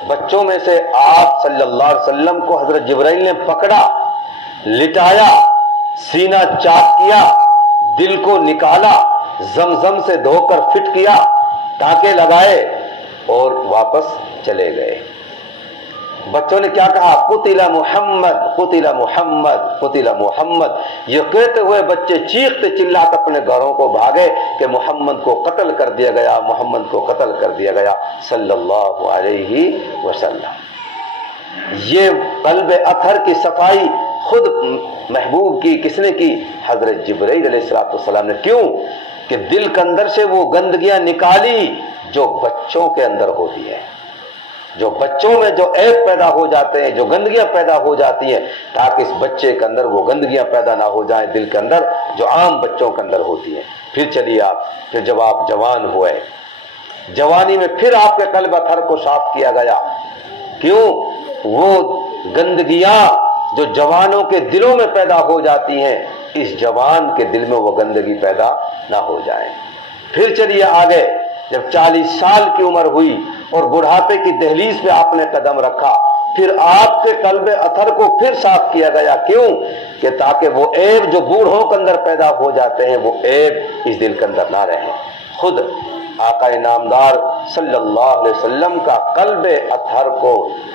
بچوں میں سے آپ صلی اللہ علیہ وسلم کو حضرت جبرائیل نے پکڑا، لٹایا، سینہ چاک کیا، دل کو نکالا، زمزم سے دھو کر فٹ کیا، ٹانکے لگائے، اور واپس چلے گئے۔ بچوں نے کیا کہا؟ قتل محمد قتل محمد قتل محمد۔ یہ کہتے ہوئے بچے چیختے چلاتے اپنے گھروں کو بھاگے کہ محمد کو قتل کر دیا گیا، محمد کو قتل کر دیا گیا صلی اللہ علیہ وسلم۔ یہ قلب اطہر کی صفائی خود محبوب کی کس نے کی؟ حضرت جبرائیل علیہ السلام نے۔ کیوں؟ کہ دل کے اندر سے وہ گندگیاں نکالی جو بچوں کے اندر ہوتی ہے، جو بچوں میں جو عیب پیدا ہو جاتے ہیں، جو گندگیاں پیدا ہو جاتی ہیں، تاکہ اس بچے کے اندر وہ گندگیاں پیدا نہ ہو جائیں دل کے اندر جو عام بچوں کے اندر ہوتی ہیں۔ پھر چلیے پھر جب آپ جوان ہوئے، جوانی میں پھر آپ کے قلب اطہر کو صاف کیا گیا۔ کیوں؟ وہ گندگیاں جو جوانوں کے دلوں میں پیدا ہو جاتی ہیں، اس جوان کے دل میں وہ گندگی پیدا نہ ہو جائے۔ پھر چلیے آگے، جب 40 سال کی عمر ہوئی اور بڑھاپے کی دہلیز پہ آپ نے قدم رکھا، پھر آپ کے قلب اطہر کو پھر صاف کیا گیا۔ کیوں؟ کہ تاکہ وہ عیب جو بوڑھوں کے اندر پیدا ہو جاتے ہیں، وہ عیب اس دل کے اندر نہ رہیں۔ خود آقا نامدار صلی اللہ علیہ وسلم کا قلب اطہر کو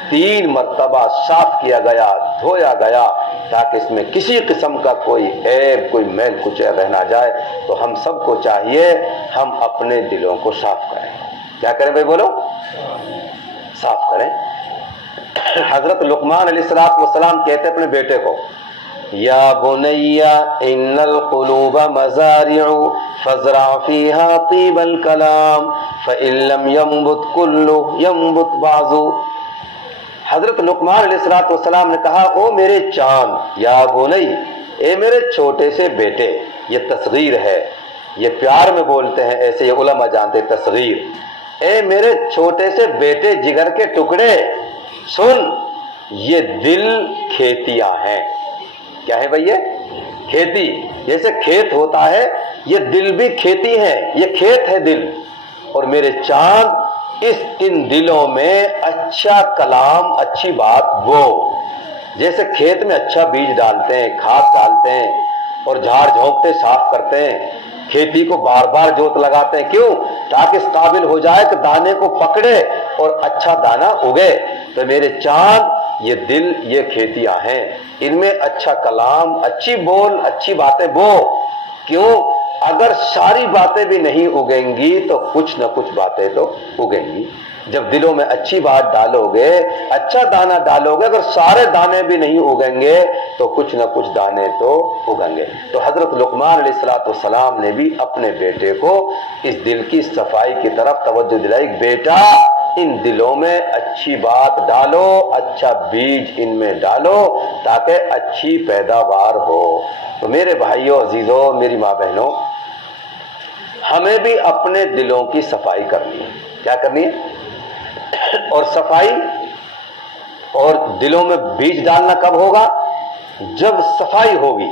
3 مرتبہ صاف کیا گیا، دھویا گیا، تاکہ اس میں کسی قسم کا کوئی عیب، کوئی میل کچیل رہ نہ جائے۔ تو ہم سب کو چاہیے ہم اپنے دلوں کو صاف کریں۔ کیا کریں بھائی؟ بولو، صاف کریں۔ حضرت لقمان علیہ السلام کہتے اپنے بیٹے کو، یا بنی ان القلوب مزارع فازرع فيها طيب الكلام فإن لم ينبت كله ينبت بعض۔ حضرت لقمان علیہ السلام نے کہا، او میرے چاند، یا بنی، اے میرے چھوٹے سے بیٹے، یہ تصغیر ہے، یہ پیار میں بولتے ہیں ایسے، یہ علماء جانتے تصغیر۔ اے میرے چھوٹے سے بیٹے، جگر کے ٹکڑے، سن، یہ دل کھیتیاں ہیں۔ کیا ہے بھائی؟ یہ کھیتی، جیسے کھیت ہوتا ہے، یہ دل بھی کھیتی ہے، یہ کھیت ہے دل۔ اور میرے چاند، ان دلوں میں اچھا کلام، اچھی بات بو۔ جیسے کھیت میں اچھا بیج ڈالتے ہیں، کھاد ڈالتے ہیں، اور جھاڑ جھونکتے صاف کرتے ہیں، کھیتی کو بار بار جوت لگاتے ہیں۔ کیوں؟ تاکہ اس قابل ہو جائے کہ دانے کو پکڑے اور اچھا دانہ اگے۔ تو میرے چاند، یہ دل، یہ کھیتیاں ہیں، ان میں اچھا کلام، اچھی بول، اچھی باتیں بو۔ کیوں؟ اگر ساری باتیں بھی نہیں اگیں گی تو کچھ نہ کچھ باتیں تو اگیں گی۔ جب دلوں میں اچھی بات ڈالو گے، اچھا دانہ ڈالو گے، اگر سارے دانے بھی نہیں اگیں گے تو کچھ نہ کچھ دانے تو اگیں گے۔ تو حضرت لقمان علیہ السلام نے بھی اپنے بیٹے کو اس دل کی صفائی کی طرف توجہ دلائی، بیٹا ان دلوں میں اچھی بات ڈالو، اچھا بیج ان میں ڈالو، تاکہ اچھی پیداوار ہو۔ تو میرے بھائیوں، عزیزوں، میری ماں بہنوں، ہمیں بھی اپنے دلوں کی صفائی کرنی ہے۔ کیا کرنی ہے؟ اور صفائی اور دلوں میں بیج ڈالنا کب ہوگا؟ جب صفائی ہوگی۔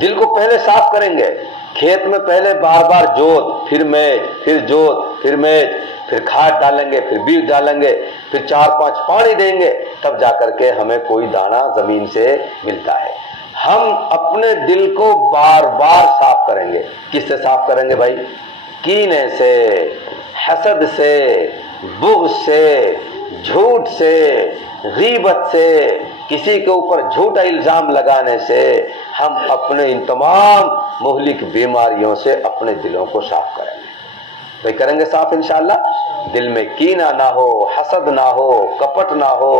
دل کو پہلے صاف کریں گے، کھیت میں پہلے بار بار جوت، پھر میج، پھر جوت، پھر میج، پھر کھاد ڈالیں گے، پھر بیج ڈالیں گے، پھر 4-5 پانی دیں گے، تب جا کر کے ہمیں کوئی دانہ زمین سے ملتا ہے۔ ہم اپنے دل کو بار بار صاف کریں گے۔ کس سے صاف کریں گے بھائی؟ کینے سے، حسد سے، بغض سے، جھوٹ سے، غیبت سے، کسی کے اوپر جھوٹا الزام لگانے سے۔ ہم اپنے ان تمام مہلک بیماریوں سے اپنے دلوں کو صاف کریں گے۔ تو کریں گے صاف انشاءاللہ۔ دل میں کینہ نہ ہو، حسد نہ ہو، کپٹ نہ ہو،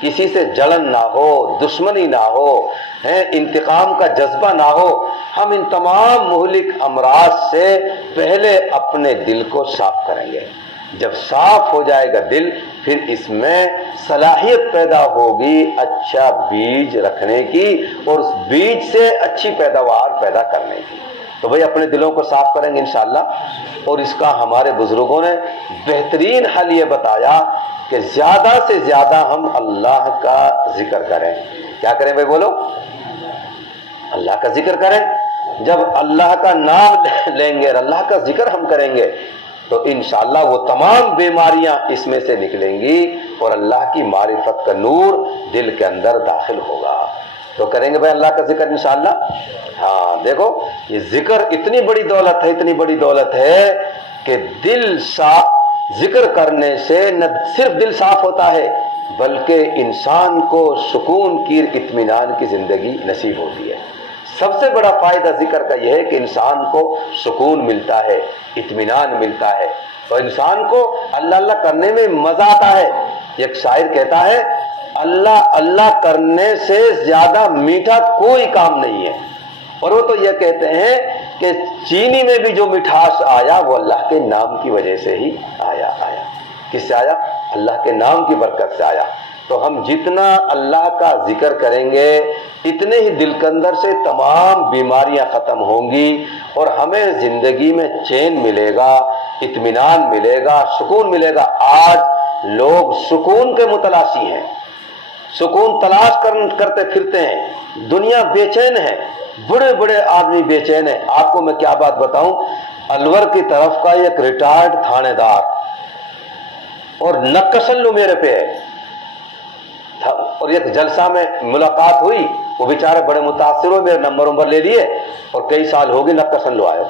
کسی سے جلن نہ ہو، دشمنی نہ ہو، انتقام کا جذبہ نہ ہو۔ ہم ان تمام مہلک امراض سے پہلے اپنے دل کو صاف کریں گے۔ جب صاف ہو جائے گا دل، پھر اس میں صلاحیت پیدا ہوگی اچھا بیج رکھنے کی، اور اس بیج سے اچھی پیداوار پیدا کرنے کی۔ تو بھئی اپنے دلوں کو صاف کریں گے انشاءاللہ۔ اور اس کا ہمارے بزرگوں نے بہترین حل یہ بتایا کہ زیادہ سے زیادہ ہم اللہ کا ذکر کریں۔ کیا کریں بھئی؟ بولو، اللہ کا ذکر کریں۔ جب اللہ کا نام لیں گے اور اللہ کا ذکر ہم کریں گے تو انشاءاللہ وہ تمام بیماریاں اس میں سے نکلیں گی، اور اللہ کی معرفت کا نور دل کے اندر داخل ہوگا۔ تو کریں گے بھائی اللہ کا ذکر انشاءاللہ۔ ہاں دیکھو، یہ ذکر اتنی بڑی دولت ہے، اتنی بڑی دولت ہے کہ دل صاف ذکر کرنے سے نہ صرف دل صاف ہوتا ہے بلکہ انسان کو سکون کی اطمینان کی زندگی نصیب ہوتی ہے۔ سب سے بڑا فائدہ ذکر کا یہ ہے کہ انسان کو سکون ملتا ہے، اطمینان ملتا ہے، اور انسان کو اللہ اللہ کرنے میں مزہ آتا ہے۔ ایک شاعر کہتا ہے اللہ اللہ کرنے سے زیادہ میٹھا کوئی کام نہیں ہے، اور وہ تو یہ کہتے ہیں کہ چینی میں بھی جو مٹھاس آیا وہ اللہ کے نام کی وجہ سے ہی آیا۔ کس سے آیا؟ اللہ کے نام کی برکت سے آیا۔ تو ہم جتنا اللہ کا ذکر کریں گے اتنے ہی دل کے اندر سے تمام بیماریاں ختم ہوں گی، اور ہمیں زندگی میں چین ملے گا، اطمینان ملے گا، سکون ملے گا۔ آج لوگ سکون کے متلاشی ہیں، سکون تلاش کرتے پھرتے ہیں، دنیا بے چین ہے، بڑے بڑے آدمی بے چین ہیں۔ آپ کو میں کیا بات بتاؤں، الور کی طرف کا ایک ریٹائرڈ تھانے دار اور نکسلو میرے پہ ہے، اور ایک جلسہ میں ملاقات ہوئی، وہ بیچارے بڑے متاثر ہوئے، میرے نمبر لے لیے، اور کئی سال ہو گئے نکسلو آئے،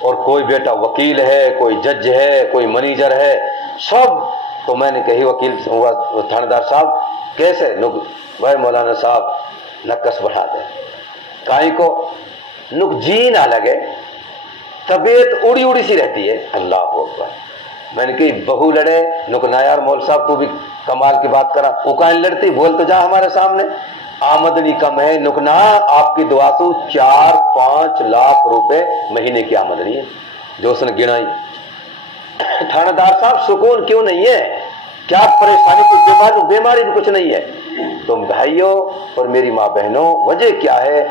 اور کوئی بیٹا وکیل ہے، کوئی جج ہے، کوئی منیجر ہے، سب۔ تو میں نے کہی وکیل تھانے دار صاحب کیسے؟ بھائی مولانا صاحب نکس بڑھا دیں، کائی کو نک جی نہ لگے، طبیعت اڑی اڑی سی رہتی ہے۔ اللہ اکبر۔ میں نے کہی بہو لڑے، نک نا یار مول صاحب تو بھی کمال کی بات کرا، وہ کہیں لڑتی، بول تو جا ہمارے سامنے، آمدنی کم ہے، نک نا آپ کی دعا سے 4-5 لاکھ روپے مہینے کی آمدنی ہے جو اس نے گنائی۔ تھانہ دار صاحب سکون کیوں نہیں ہے؟ کیا پریشانی؟ کچھ بیماری بھی کچھ نہیں ہے۔ تم بھائیوں اور میری ماں بہنوں، وجہ کیا ہے؟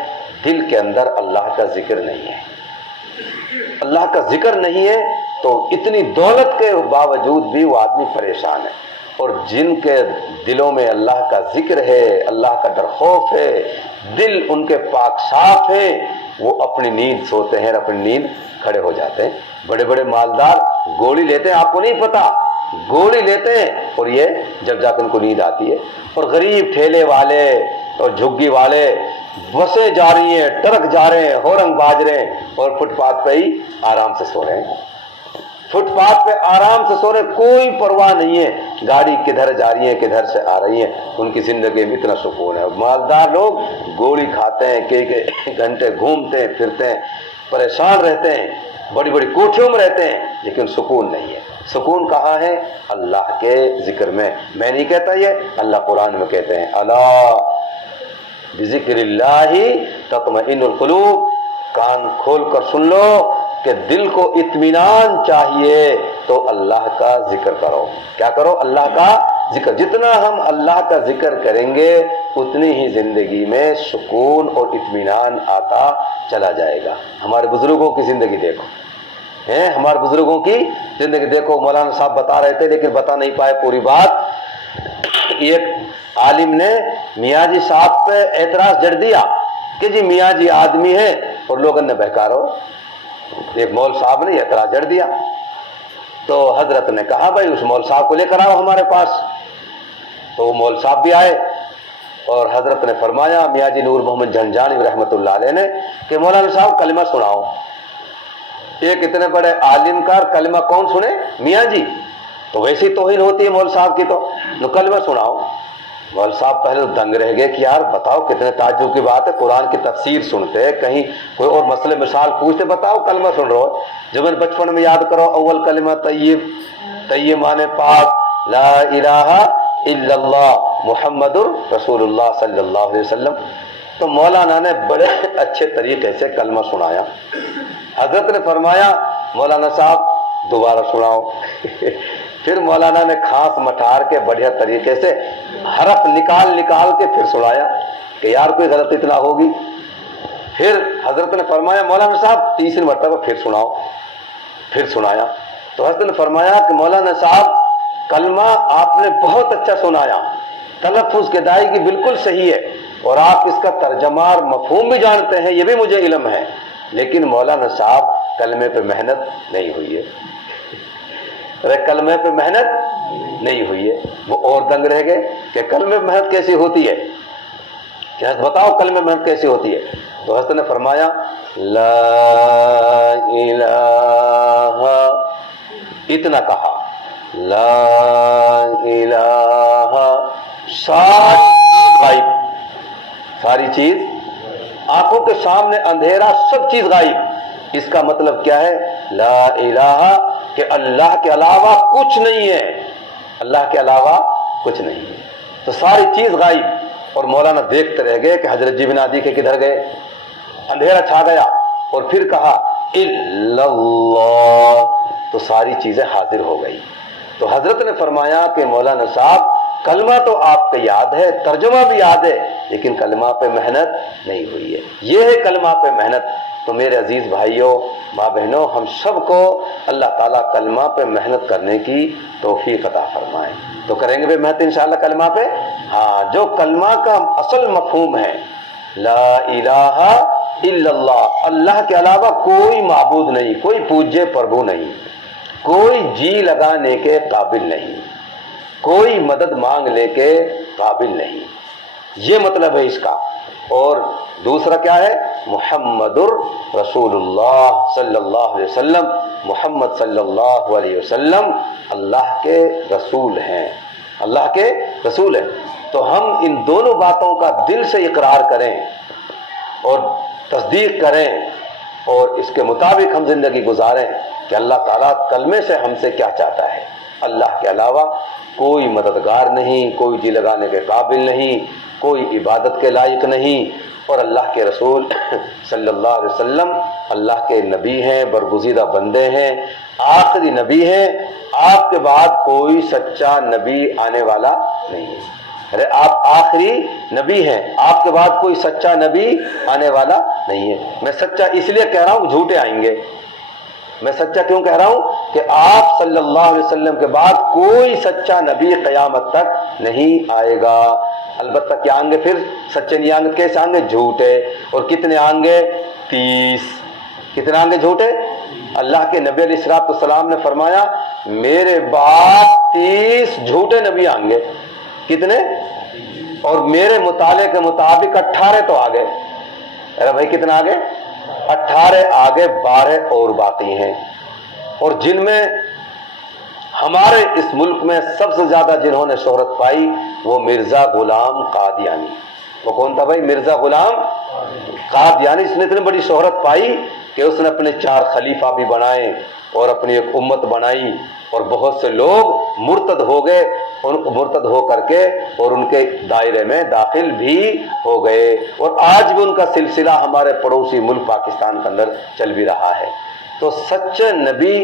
دل کے اندر اللہ کا ذکر نہیں ہے۔ اللہ کا ذکر نہیں ہے تو اتنی دولت کے باوجود بھی وہ آدمی پریشان ہے، اور جن کے دلوں میں اللہ کا ذکر ہے، اللہ کا ڈر خوف ہے، دل ان کے پاک صاف ہیں، وہ اپنی نیند سوتے ہیں، اپنی نیند کھڑے ہو جاتے ہیں۔ بڑے بڑے مالدار گولی لیتے ہیں، آپ کو نہیں پتا، گولی لیتے ہیں، اور یہ جب جا کے ان کو نیند آتی ہے، اور غریب ٹھیلے والے اور جھگی والے بسیں جا رہی ہیں، ٹرک جا رہے ہیں، ہورنگ باج رہے ہیں، اور فٹ پاتھ پہ ہی آرام سے سو رہے ہیں، فٹ پاتھ پہ آرام سے سو رہے، کوئی پرواہ نہیں ہے گاڑی کدھر جا رہی ہے کدھر سے آ رہی ہے، ان کی زندگی میں اتنا سکون ہے۔ مالدار لوگ گولی کھاتے ہیں، کئی گھنٹے گھومتے ہیں پھرتے ہیں، پریشان رہتے ہیں، بڑی بڑی کوٹھیوں میں رہتے ہیں، لیکن سکون نہیں ہے۔ سکون کہاں ہے؟ اللہ کے ذکر میں۔ میں نہیں کہتا یہ، اللہ قرآن میں کہتے ہیں الا بذکر اللہ تطمئن القلوب۔ کان کھول کر سن لو کہ دل کو اطمینان چاہیے تو اللہ کا ذکر کرو۔ کیا کرو؟ اللہ کا ذکر۔ جتنا ہم اللہ کا ذکر کریں گے اتنی ہی زندگی میں سکون اور اطمینان آتا چلا جائے گا۔ ہمارے بزرگوں کی زندگی دیکھو، ہمارے بزرگوں کی زندگی دیکھو۔ مولانا صاحب بتا رہے تھے لیکن بتا نہیں پائے پوری بات۔ ایک عالم نے میاں جی صاحب پہ اعتراض جڑ دیا کہ جی میاں جی آدمی ہے اور لوگوں نے بہکارو۔ ایک مول صاحب نے اعتراض جڑ دیا تو حضرت نے کہا بھائی اس مول صاحب کو لے کر آؤ ہمارے پاس۔ تو وہ مول صاحب بھی آئے، اور حضرت نے فرمایا میاں جی نور محمد جھنجھانی رحمۃ اللہ علیہ نے کہ مولانا صاحب کلمہ سناؤ۔ ایک اتنے بڑے عالم کا کلمہ کون سنے؟ میاں جی۔ تو ویسی توہین ہوتی ہے مول صاحب کی، تو کلمہ سناؤ۔ مول صاحب پہلے دنگ رہ گئے کہ یار بتاؤ، کتنے تعجب کی بات ہے، قرآن کی تفسیر سنتے، کہیں کوئی اور مسئلے مثال پوچھتے، بتاؤ کلمہ سن رہے ہو۔ جب میں بچپن میں یاد کرو اول کلمہ طیب، طیب مانے پاک، لا الہ الا اللہ محمد رسول اللہ صلی اللہ علیہ وسلم۔ تو مولانا نے بڑے اچھے طریقے سے کلمہ سنایا۔ حضرت نے فرمایا مولانا صاحب دوبارہ سناؤ۔ پھر مولانا نے کھانس مٹھار کے بڑھیا طریقے سے حرف نکال کے پھر سنایا کہ یار کوئی غلطی اتنا ہوگی۔ پھر حضرت نے فرمایا مولانا صاحب تیسری مرتبہ پھر سناؤ۔ پھر سنایا تو حضرت نے فرمایا کہ مولانا صاحب کلمہ آپ نے بہت اچھا سنایا، تلفظ کی ادائیگی بالکل صحیح ہے، اور آپ اس کا ترجمہ اور مفہوم بھی جانتے ہیں، یہ بھی مجھے علم ہے، لیکن مولانا صاحب کلمے پہ محنت نہیں ہوئی ہے۔ کلمے پہ محنت نہیں ہوئی ہے۔ وہ اور دنگ رہ گئے کہ کلمے پہ محنت کیسی ہوتی ہے، کہ بتاؤ کلمے پہ محنت کیسی ہوتی ہے۔ تو حضرت نے فرمایا لا الہ، اتنا کہا، لا الہ، ساری چیز غائب، ساری چیز، آنکھوں کے سامنے اندھیرا، سب چیز غائب۔ اس کا مطلب کیا ہے؟ لا الہ، کہ اللہ کے علاوہ کچھ نہیں ہے، اللہ کے علاوہ کچھ نہیں ہے، تو ساری چیز غائب۔ اور مولانا دیکھتے رہ گئے کہ حضرت جی بن عدی کے کدھر گئے، اندھیرا چھا گیا، اور پھر کہا الا اللہ، تو ساری چیزیں حاضر ہو گئی۔ تو حضرت نے فرمایا کہ مولانا صاحب کلمہ تو آپ کو یاد ہے، ترجمہ بھی یاد ہے، لیکن کلمہ پہ محنت نہیں ہوئی ہے، یہ ہے کلمہ پہ محنت۔ تو میرے عزیز بھائیوں، ماں بہنوں، ہم سب کو اللہ تعالیٰ کلمہ پہ محنت کرنے کی توفیق عطا فرمائے۔ تو کریں گے محنت انشاءاللہ کلمہ پہ؟ ہاں، جو کلمہ کا اصل مفہوم ہے، لا الہ الا اللہ، اللہ کے علاوہ کوئی معبود نہیں، کوئی پوجیہ پربھو نہیں، کوئی جی لگانے کے قابل نہیں، کوئی مدد مانگنے کے قابل نہیں، یہ مطلب ہے اس کا۔ اور دوسرا کیا ہے؟ محمد رسول اللہ صلی اللہ علیہ وسلم، محمد صلی اللہ علیہ وسلم اللہ کے رسول ہیں، اللہ کے رسول ہیں۔ تو ہم ان دونوں باتوں کا دل سے اقرار کریں اور تصدیق کریں، اور اس کے مطابق ہم زندگی گزاریں کہ اللہ تعالیٰ کلمے سے ہم سے کیا چاہتا ہے۔ اللہ کے علاوہ کوئی مددگار نہیں، کوئی جی لگانے کے قابل نہیں، کوئی عبادت کے لائق نہیں، اور اللہ کے رسول صلی اللہ علیہ وسلم اللہ کے نبی ہیں، برگزیدہ بندے ہیں، آخری نبی ہیں، آپ کے بعد کوئی سچا نبی آنے والا نہیں ہے۔ ارے آپ آخری نبی ہیں، آپ کے بعد کوئی سچا نبی آنے والا نہیں ہے۔ میں سچا اس لیے کہہ رہا ہوں، جھوٹے آئیں گے۔ میں سچا کیوں کہہ رہا ہوں کہ آپ صلی اللہ علیہ وسلم کے بعد کوئی سچا نبی قیامت تک نہیں آئے گا۔ البتہ کیا آئیں گے پھر؟ سچے نہیں آئیں گے، کیسے آئیں گے؟ جھوٹے۔ اور کتنے آئیں گے؟ 30۔ کتنے آئیں گے جھوٹے؟ اللہ کے نبی علیہ الصلوۃ والسلام نے فرمایا میرے بعد 30 جھوٹے نبی آئیں گے۔ کتنے؟ اور میرے مطالعے کے مطابق 18 تو آگے۔ ارے بھائی کتنا آگے؟ 18 آگے، 12 اور باقی ہیں۔ اور جن میں ہمارے اس ملک میں سب سے زیادہ جنہوں نے شہرت پائی وہ مرزا غلام قادیانی۔ وہ کون تھا بھائی؟ مرزا غلام قادیانی۔ اس نے اتنی بڑی شہرت پائی کہ اس نے اپنے 4 خلیفہ بھی بنائے اور اپنی ایک امت بنائی، اور بہت سے لوگ مرتد ہو گئے، مرتد ہو کر کے اور ان کے دائرے میں داخل بھی ہو گئے، اور آج بھی ان کا سلسلہ ہمارے پڑوسی ملک پاکستان کے اندر چل بھی رہا ہے۔ تو سچے نبی،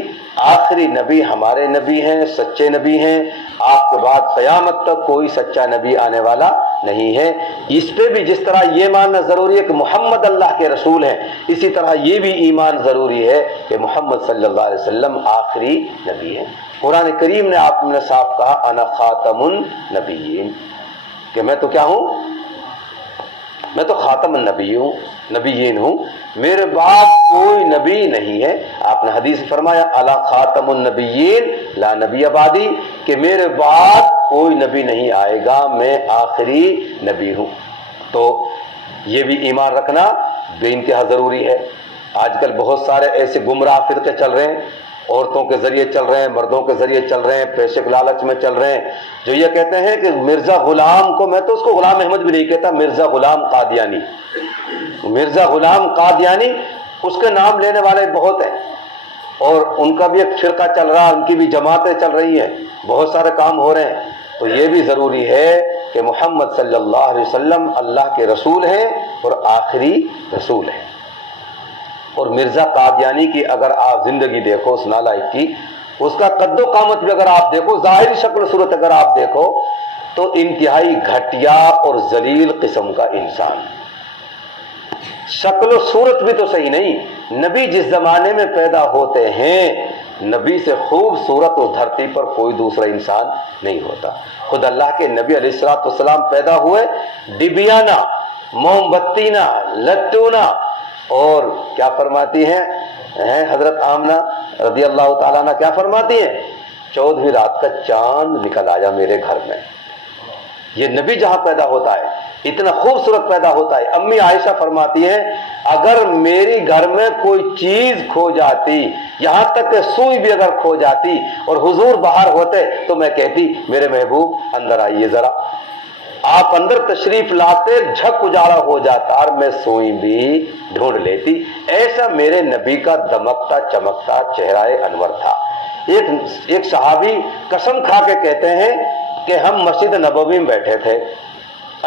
آخری نبی ہمارے نبی ہیں، سچے نبی ہیں، آپ کے بعد قیامت تک کوئی سچا نبی آنے والا نہیں ہے۔ اس پہ بھی جس طرح یہ ماننا ضروری ہے کہ محمد اللہ کے رسول ہیں، اسی طرح یہ بھی ایمان ضروری ہے کہ محمد صلی اللہ علیہ وسلم آخری نبی ہیں۔ قرآن کریم نے آپ نے صاحب کہا انا خاتم النبیین، کہ میں تو کیا ہوں؟ میں تو خاتم النبی ہوں، نبیین ہوں، میرے بعد کوئی نبی نہیں ہے۔ آپ نے حدیث فرمایا الا خاتم النبیین لا نبی بعدی، کہ میرے بعد کوئی نبی نہیں آئے گا، میں آخری نبی ہوں۔ تو یہ بھی ایمان رکھنا بے انتہا ضروری ہے۔ آج کل بہت سارے ایسے گمراہ فرقے چل رہے ہیں، عورتوں کے ذریعے چل رہے ہیں، مردوں کے ذریعے چل رہے ہیں، پیسے کے لالچ میں چل رہے ہیں، جو یہ کہتے ہیں کہ مرزا غلام کو، میں تو اس کو غلام احمد بھی نہیں کہتا، مرزا غلام قادیانی، مرزا غلام قادیانی، اس کے نام لینے والے بہت ہیں، اور ان کا بھی ایک فرقہ چل رہا ہے، ان کی بھی جماعتیں چل رہی ہیں، بہت سارے کام ہو رہے ہیں۔ تو یہ بھی ضروری ہے کہ محمد صلی اللہ علیہ وسلم اللہ کے رسول ہیں اور آخری رسول ہیں۔ اور مرزا قادیانی کی اگر آپ زندگی دیکھو، اس نالائق کی، اس کا قد و قامت بھی اگر آپ دیکھو، ظاہری شکل و صورت اگر آپ دیکھو، تو انتہائی گھٹیا اور ذلیل قسم کا انسان، شکل و صورت بھی تو صحیح نہیں۔ نبی جس زمانے میں پیدا ہوتے ہیں، نبی سے خوبصورت اس دھرتی پر کوئی دوسرا انسان نہیں ہوتا۔ خود اللہ کے نبی علیہ الصلوۃ والسلام پیدا ہوئے، ڈبیانہ، موم بتینا، لٹونا، اور کیا فرماتی ہیں حضرت آمنہ رضی اللہ تعالیٰ عنہ، کیا فرماتی ہیں؟ 14ویں رات کا چاند نکل آیا میرے گھر میں۔ یہ نبی جہاں پیدا ہوتا ہے اتنا خوبصورت پیدا ہوتا ہے. امی عائشہ فرماتی ہیں اگر میری گھر میں کوئی چیز کھو جاتی، یہاں تک کہ سوئی بھی اگر کھو جاتی اور حضور باہر ہوتے تو میں کہتی میرے محبوب اندر آئیے ذرا. آپ اندر تشریف لاتے، جھک اجالا ہو جاتا اور میں سوئی بھی ڈھونڈ لیتی. ایسا میرے نبی کا دمکتا چمکتا چہرہ انور تھا. ایک صحابی قسم کھا کے کہتے ہیں کہ ہم مسجد نبوی میں بیٹھے تھے،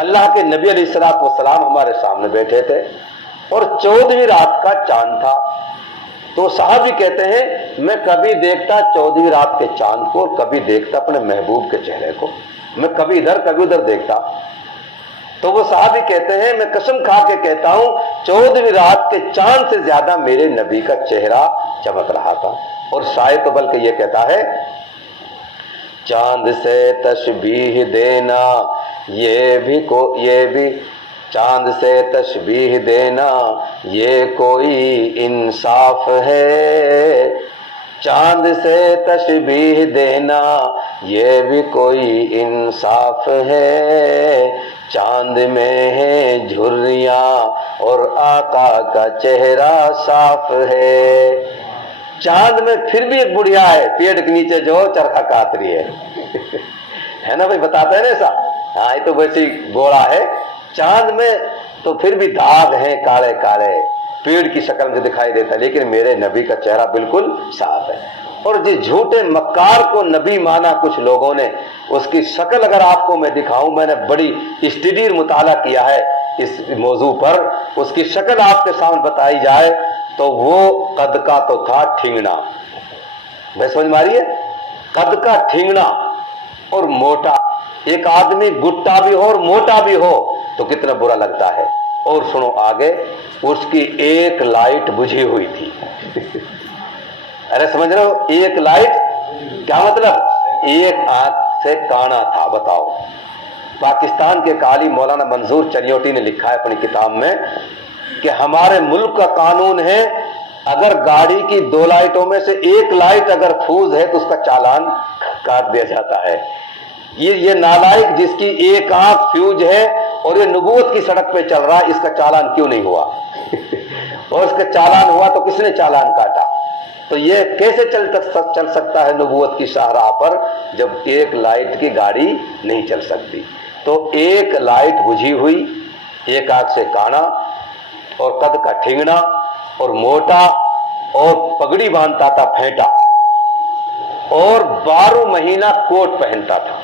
اللہ کے نبی علیہ الصلوۃ والسلام ہمارے سامنے بیٹھے تھے اور 14ویں رات کا چاند تھا. تو صحابی کہتے ہیں میں کبھی دیکھتا 14ویں رات کے چاند کو اور کبھی دیکھتا اپنے محبوب کے چہرے کو، میں کبھی ادھر کبھی ادھر دیکھتا. تو وہ صحابی کہتے ہیں میں قسم کھا کے کہتا ہوں 14ویں رات کے چاند سے زیادہ میرے نبی کا چہرہ چمک رہا تھا. اور شاعر تو بلکہ یہ کہتا ہے چاند سے تشبیہ دینا یہ بھی چاند سے تشبیہ دینا یہ کوئی انصاف ہے. چاند سے تشبیہ دینا یہ بھی کوئی انصاف ہے. چاند میں ہے جھریاں اور آقا کا چہرہ صاف ہے. چاند میں پھر بھی ایک بڑھیا ہے پیڑ کے نیچے جو چرخا کاٹ رہی ہے نا بھائی، بتاتے ہیں نا ایسا. ہاں یہ تو ویسی گوڑا ہے. چاند میں تو پھر بھی داغ ہیں کالے کالے، پیڑ کی شکل میں دکھائی دیتا ہے، لیکن میرے نبی کا چہرہ بالکل صاف ہے. اور جس جھوٹے مکار کو نبی مانا کچھ لوگوں نے، اس کی شکل اگر آپ کو میں دکھاؤں، میں نے بڑی اسٹڈی مطالعہ کیا ہے اس موضوع پر، اس کی شکل آپ کے سامنے بتائی جائے تو وہ قد کا تو تھا ٹھنگنا. میں سمجھ ماری ہے، قد کا ٹھنگنا اور موٹا. ایک آدمی گٹا بھی ہو اور موٹا بھی ہو تو کتنا برا لگتا ہے. اور سنو آگے، اس کی ایک لائٹ بجھی ہوئی تھی. ارے سمجھ رہے ہو، ایک لائٹ کیا مطلب؟ ایک آنکھ سے کانا تھا. بتاؤ. پاکستان کے قالی مولانا منظور چنیوٹی نے لکھا ہے اپنی کتاب میں کہ ہمارے ملک کا قانون ہے اگر گاڑی کی 2 لائٹوں میں سے ایک لائٹ اگر فوز ہے تو اس کا چالان کاٹ دیا جاتا ہے. یہ نالائق جس کی ایک آنکھ فیوز ہے اور یہ نبوت کی سڑک پہ چل رہا ہے، اس کا چالان کیوں نہیں ہوا؟ اور اس کا چالان ہوا تو کس نے چالان کاٹا؟ تو یہ کیسے چل سکتا ہے نبوت کی شاہراہ پر جب ایک لائٹ کی گاڑی نہیں چل سکتی؟ تو ایک لائٹ بجھی ہوئی، ایک آنکھ سے کانا اور قد کا ٹھنگنا اور موٹا اور پگڑی باندھتا تھا پھینٹا اور 12 مہینہ کوٹ پہنتا تھا.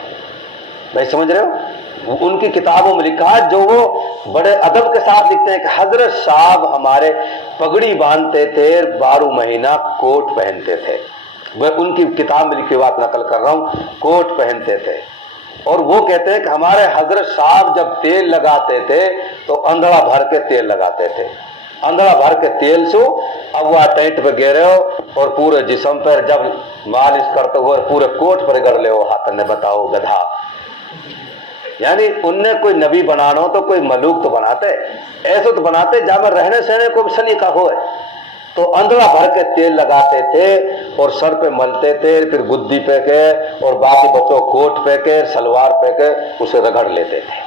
بھائی سمجھ رہے ہو؟ ان کی کتابوں میں لکھا ہے، جو وہ بڑے ادب کے ساتھ لکھتے ہیں کہ حضرت صاحب ہمارے پگڑی باندھتے تھے، 12 مہینہ کوٹ پہنتے تھے. میں ان کی کتاب میں لکھی بات نقل کر رہا ہوں، کوٹ پہنتے تھے. اور وہ کہتے ہیں کہ ہمارے حضرت صاحب جب تیل لگاتے تھے تو اندھڑا بھر کے تیل لگاتے تھے. اندھڑا بھر کے تیل سو اب وہ ٹینٹ پہ گیرے ہو اور پورے جسم پر جب مالش کرتے ہوئے پورے کوٹ پر گر لے ہو ہاتھ نے. بتاؤ گدھا. یعنی ان نے کوئی نبی بنانا ہو تو کوئی ملوک تو بناتے، ایسے تو بناتے جہاں میں رہنے سہنے کو بھی سلیقہ ہوئے. تو اندھڑا بھر کے تیل لگاتے تھے اور سر پہ ملتے تھے، پھر گدی پہ کے اور باقی بچوں کوٹ پہ کے سلوار پہ کے اسے رگڑ لیتے تھے.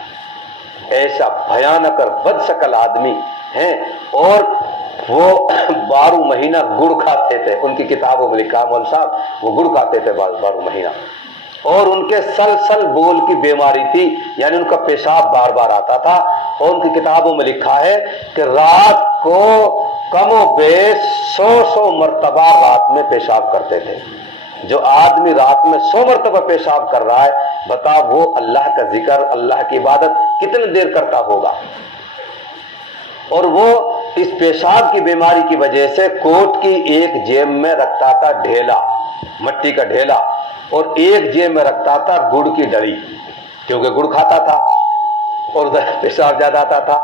ایسا بھیانک اور بد شکل آدمی ہیں. اور وہ 12 مہینہ گڑ کھاتے تھے. ان کی کتابوں میں لکھا مول صاحب وہ گڑ کھاتے تھے 12 مہینہ. اور ان کے سلسل بول کی بیماری تھی، یعنی ان کا پیشاب بار بار آتا تھا. اور ان کی کتابوں میں لکھا ہے کہ رات کو کم و بیش 100 مرتبہ رات میں پیشاب کرتے تھے. جو آدمی رات میں 100 مرتبہ پیشاب کر رہا ہے، بتا وہ اللہ کا ذکر، اللہ کی عبادت کتنے دیر کرتا ہوگا. اور وہ اس پیشاب کی بیماری کی وجہ سے کوٹ کی ایک جیب میں رکھتا تھا ڈھیلا، مٹی کا ڈھیلا، اور ایک جیب میں رکھتا تھا گڑ کی ڈڑی، کیونکہ گڑ کھاتا تھا اور پیشاب زیادہ آتا تھا.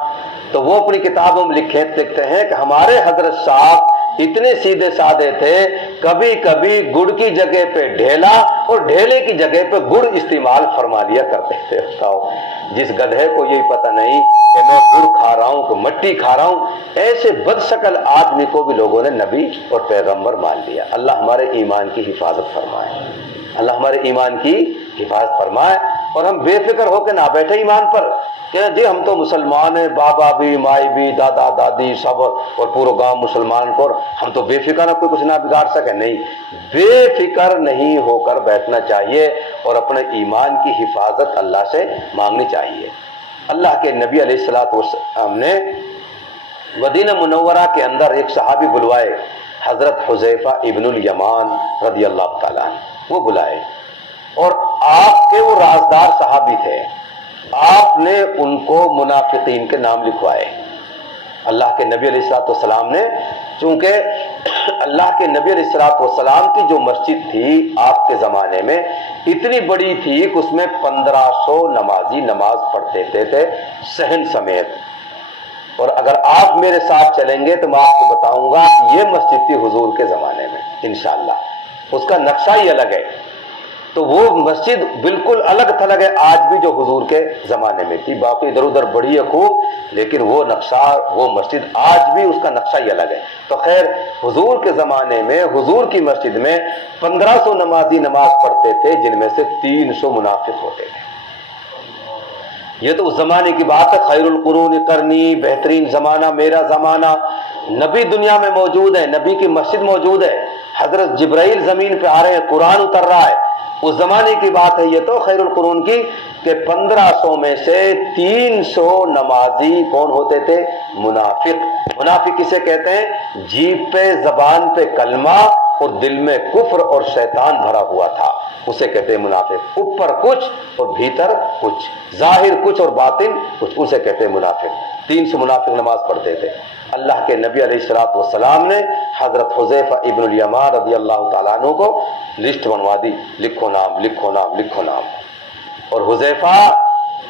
تو وہ اپنی کتابوں میں لکھتے ہیں کہ ہمارے حضرت صاحب اتنے سیدھے سادے تھے، کبھی کبھی گڑ کی جگہ پہ ڈھیلا اور ڈھیلے کی جگہ پہ گڑ استعمال فرما لیا کرتے تھے. بتاؤ، جس گدھے کو یہی پتہ نہیں کہ میں گڑ کھا رہا ہوں کہ مٹی کھا رہا ہوں، ایسے بد شکل آدمی کو بھی لوگوں نے نبی اور پیغمبر مان لیا. اللہ ہمارے ایمان کی حفاظت فرمائے، اللہ ہمارے ایمان کی حفاظت فرمائے. اور ہم بے فکر ہو کے نہ بیٹھے ایمان پر کہ جی ہم تو مسلمان ہیں، بابا بھی، مائی بھی، دادا دادی سب اور پورا گاؤں مسلمان کو، ہم تو بے فکر ہیں، کوئی کچھ نہ بگاڑ سکے. نہیں، بے فکر نہیں ہو کر بیٹھنا چاہیے اور اپنے ایمان کی حفاظت اللہ سے مانگنی چاہیے. اللہ کے نبی علیہ الصلوۃ والسلام نے مدینہ منورہ کے اندر ایک صحابی بلوائے، حضرت حذیفہ ابن الیمان رضی اللہ تعالیٰ عنہ. وہ بلائے اور آپ کے وہ رازدار صحابی تھے، آپ نے ان کو منافقین کے نام لکھوائے. اللہ کے نبی علیہ الصلوۃ والسلام نے، چونکہ اللہ کے نبی علیہ الصلوۃ والسلام کی جو مسجد تھی آپ کے زمانے میں اتنی بڑی تھی کہ اس میں 1500 نمازی نماز پڑھتے تھے صحن سمیت. اور اگر آپ میرے ساتھ چلیں گے تو میں آپ کو بتاؤں گا یہ مسجد تھی حضور کے زمانے میں انشاءاللہ. اس کا نقشہ ہی الگ ہے. تو وہ مسجد بالکل الگ تھلگ ہے آج بھی جو حضور کے زمانے میں تھی. باقی ادھر ادھر بڑی ہے خوب، لیکن وہ نقشہ، وہ مسجد آج بھی اس کا نقشہ ہی الگ ہے. تو خیر، حضور کے زمانے میں حضور کی مسجد میں 1500 نمازی نماز پڑھتے تھے، جن میں سے 300 منافق ہوتے تھے. یہ تو اس زمانے کی بات ہے. خیر القرون قرنی، بہترین زمانہ میرا زمانہ. نبی دنیا میں موجود ہے، نبی کی مسجد موجود ہے، حضرت جبرائیل زمین پہ آ رہے ہیں، قرآن اتر رہا ہے. اس زمانے کی بات ہے یہ تو خیر القرون کی، کہ 1500 میں سے 300 نمازی کون ہوتے تھے؟ منافق. منافق کسے کہتے ہیں؟ جیب پہ زبان پہ کلمہ اور دل میں کفر اور شیطان بھرا ہوا تھا، اسے کہتے ہیں منافق. اوپر کچھ اور بھیتر کچھ، ظاہر کچھ اور باطن کچھ، اسے کہتے ہیں منافق. 300 منافق نماز پڑھتے تھے. اللہ کے نبی علیہ الصلوۃ والسلام نے حضرت حذیفہ ابن الیمان رضی اللہ تعالیٰ عنہ کو لسٹ بنوا دی، لکھو نام، لکھو نام، لکھو نام. اور حذیفہ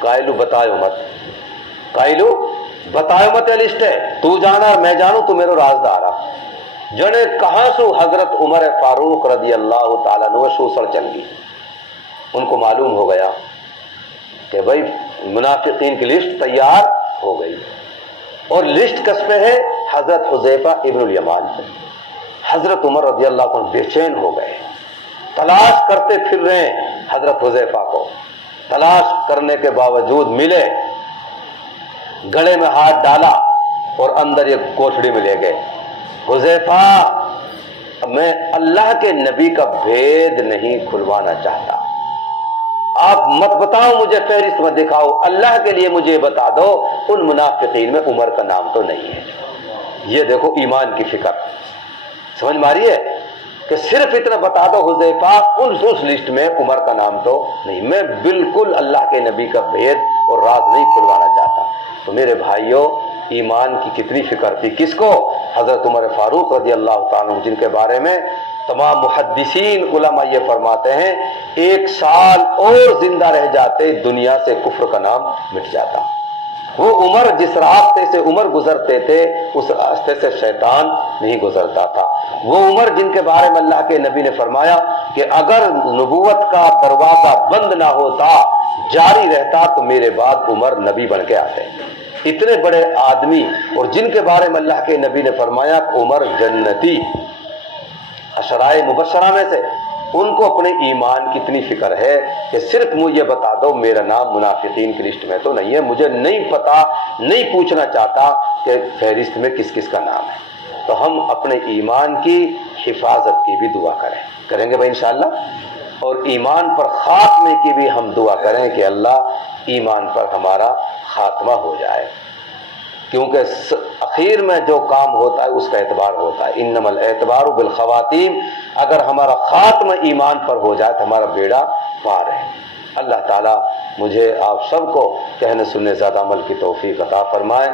قائلو بتائیو مت، قائلو بتائیو مت، لسٹ ہے، تو جانا اور میں جانوں، تو میرے رازدار آ. جنے کہاں سو حضرت عمر فاروق رضی اللہ تعالیٰ عنہ سوسڑ چل گئی. ان کو معلوم ہو گیا کہ بھائی منافقین کی لسٹ تیار ہو گئی. اور لسٹ کس پہ ہے؟ حضرت حذیفہ ابن الیمان پہ. حضرت عمر رضی اللہ عنہ بے چین ہو گئے، تلاش کرتے پھر رہے ہیں حضرت حذیفہ کو. تلاش کرنے کے باوجود ملے، گلے میں ہاتھ ڈالا اور اندر ایک کوٹھڑی میں لے گئے. حذیفہ، میں اللہ کے نبی کا بھید نہیں کھلوانا چاہتا، آپ مت بتاؤ مجھے، فہرست مت دکھاؤ، اللہ کے لیے مجھے بتا دو ان منافقین میں عمر کا نام تو نہیں ہے. یہ دیکھو ایمان کی فکر، سمجھ ماری ہے کہ صرف اتنا بتا دو حذیفہ اس لسٹ میں عمر کا نام تو نہیں. میں بالکل اللہ کے نبی کا بھید اور راز نہیں کھلوانا چاہتا. تو میرے بھائیوں، ایمان کی کتنی فکر تھی کس کو؟ حضرت عمر فاروق رضی اللہ تعالیٰ عنہ، جن کے بارے میں تمام محدثین علماء یہ فرماتے ہیں 1 سال اور زندہ رہ جاتے دنیا سے کفر کا نام مٹ جاتا. وہ عمر جس راستے سے عمر گزرتے تھے اس راستے سے شیطان نہیں گزرتا تھا. وہ عمر جن کے بارے میں اللہ کے نبی نے فرمایا کہ اگر نبوت کا دروازہ بند نہ ہوتا، جاری رہتا، تو میرے بعد عمر نبی بن کے آتے. اتنے بڑے آدمی، اور جن کے بارے میں اللہ کے نبی نے فرمایا کہ عمر جنتی، عشرائے مبشرہ میں سے، ان کو اپنے ایمان کی اتنی فکر ہے کہ صرف مجھے بتا دو میرا نام منافقین کی لسٹ میں تو نہیں ہے، مجھے نہیں پتا، نہیں پوچھنا چاہتا کہ فہرست میں کس کس کا نام ہے. تو ہم اپنے ایمان کی حفاظت کی بھی دعا کریں گے بھائی انشاءاللہ، اور ایمان پر خاتمے کی بھی ہم دعا کریں کہ اللہ ایمان پر ہمارا خاتمہ ہو جائے. کیونکہ اخیر میں جو کام ہوتا ہے اس کا اعتبار ہوتا ہے. انما الاعتبار بالخواتیم. اگر ہمارا خاتمہ ایمان پر ہو جائے تو ہمارا بیڑا پار ہے. اللہ تعالیٰ مجھے آپ سب کو کہنے سننے زیادہ عمل کی توفیق عطا فرمائے.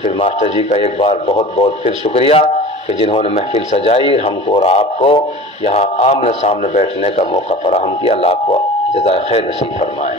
پھر ماسٹر جی کا ایک بار بہت بہت پھر شکریہ کہ جنہوں نے محفل سجائی، ہم کو اور آپ کو یہاں آمنے سامنے بیٹھنے کا موقع فراہم کیا. اللہ کو جزائے خیر نصیب فرمائے.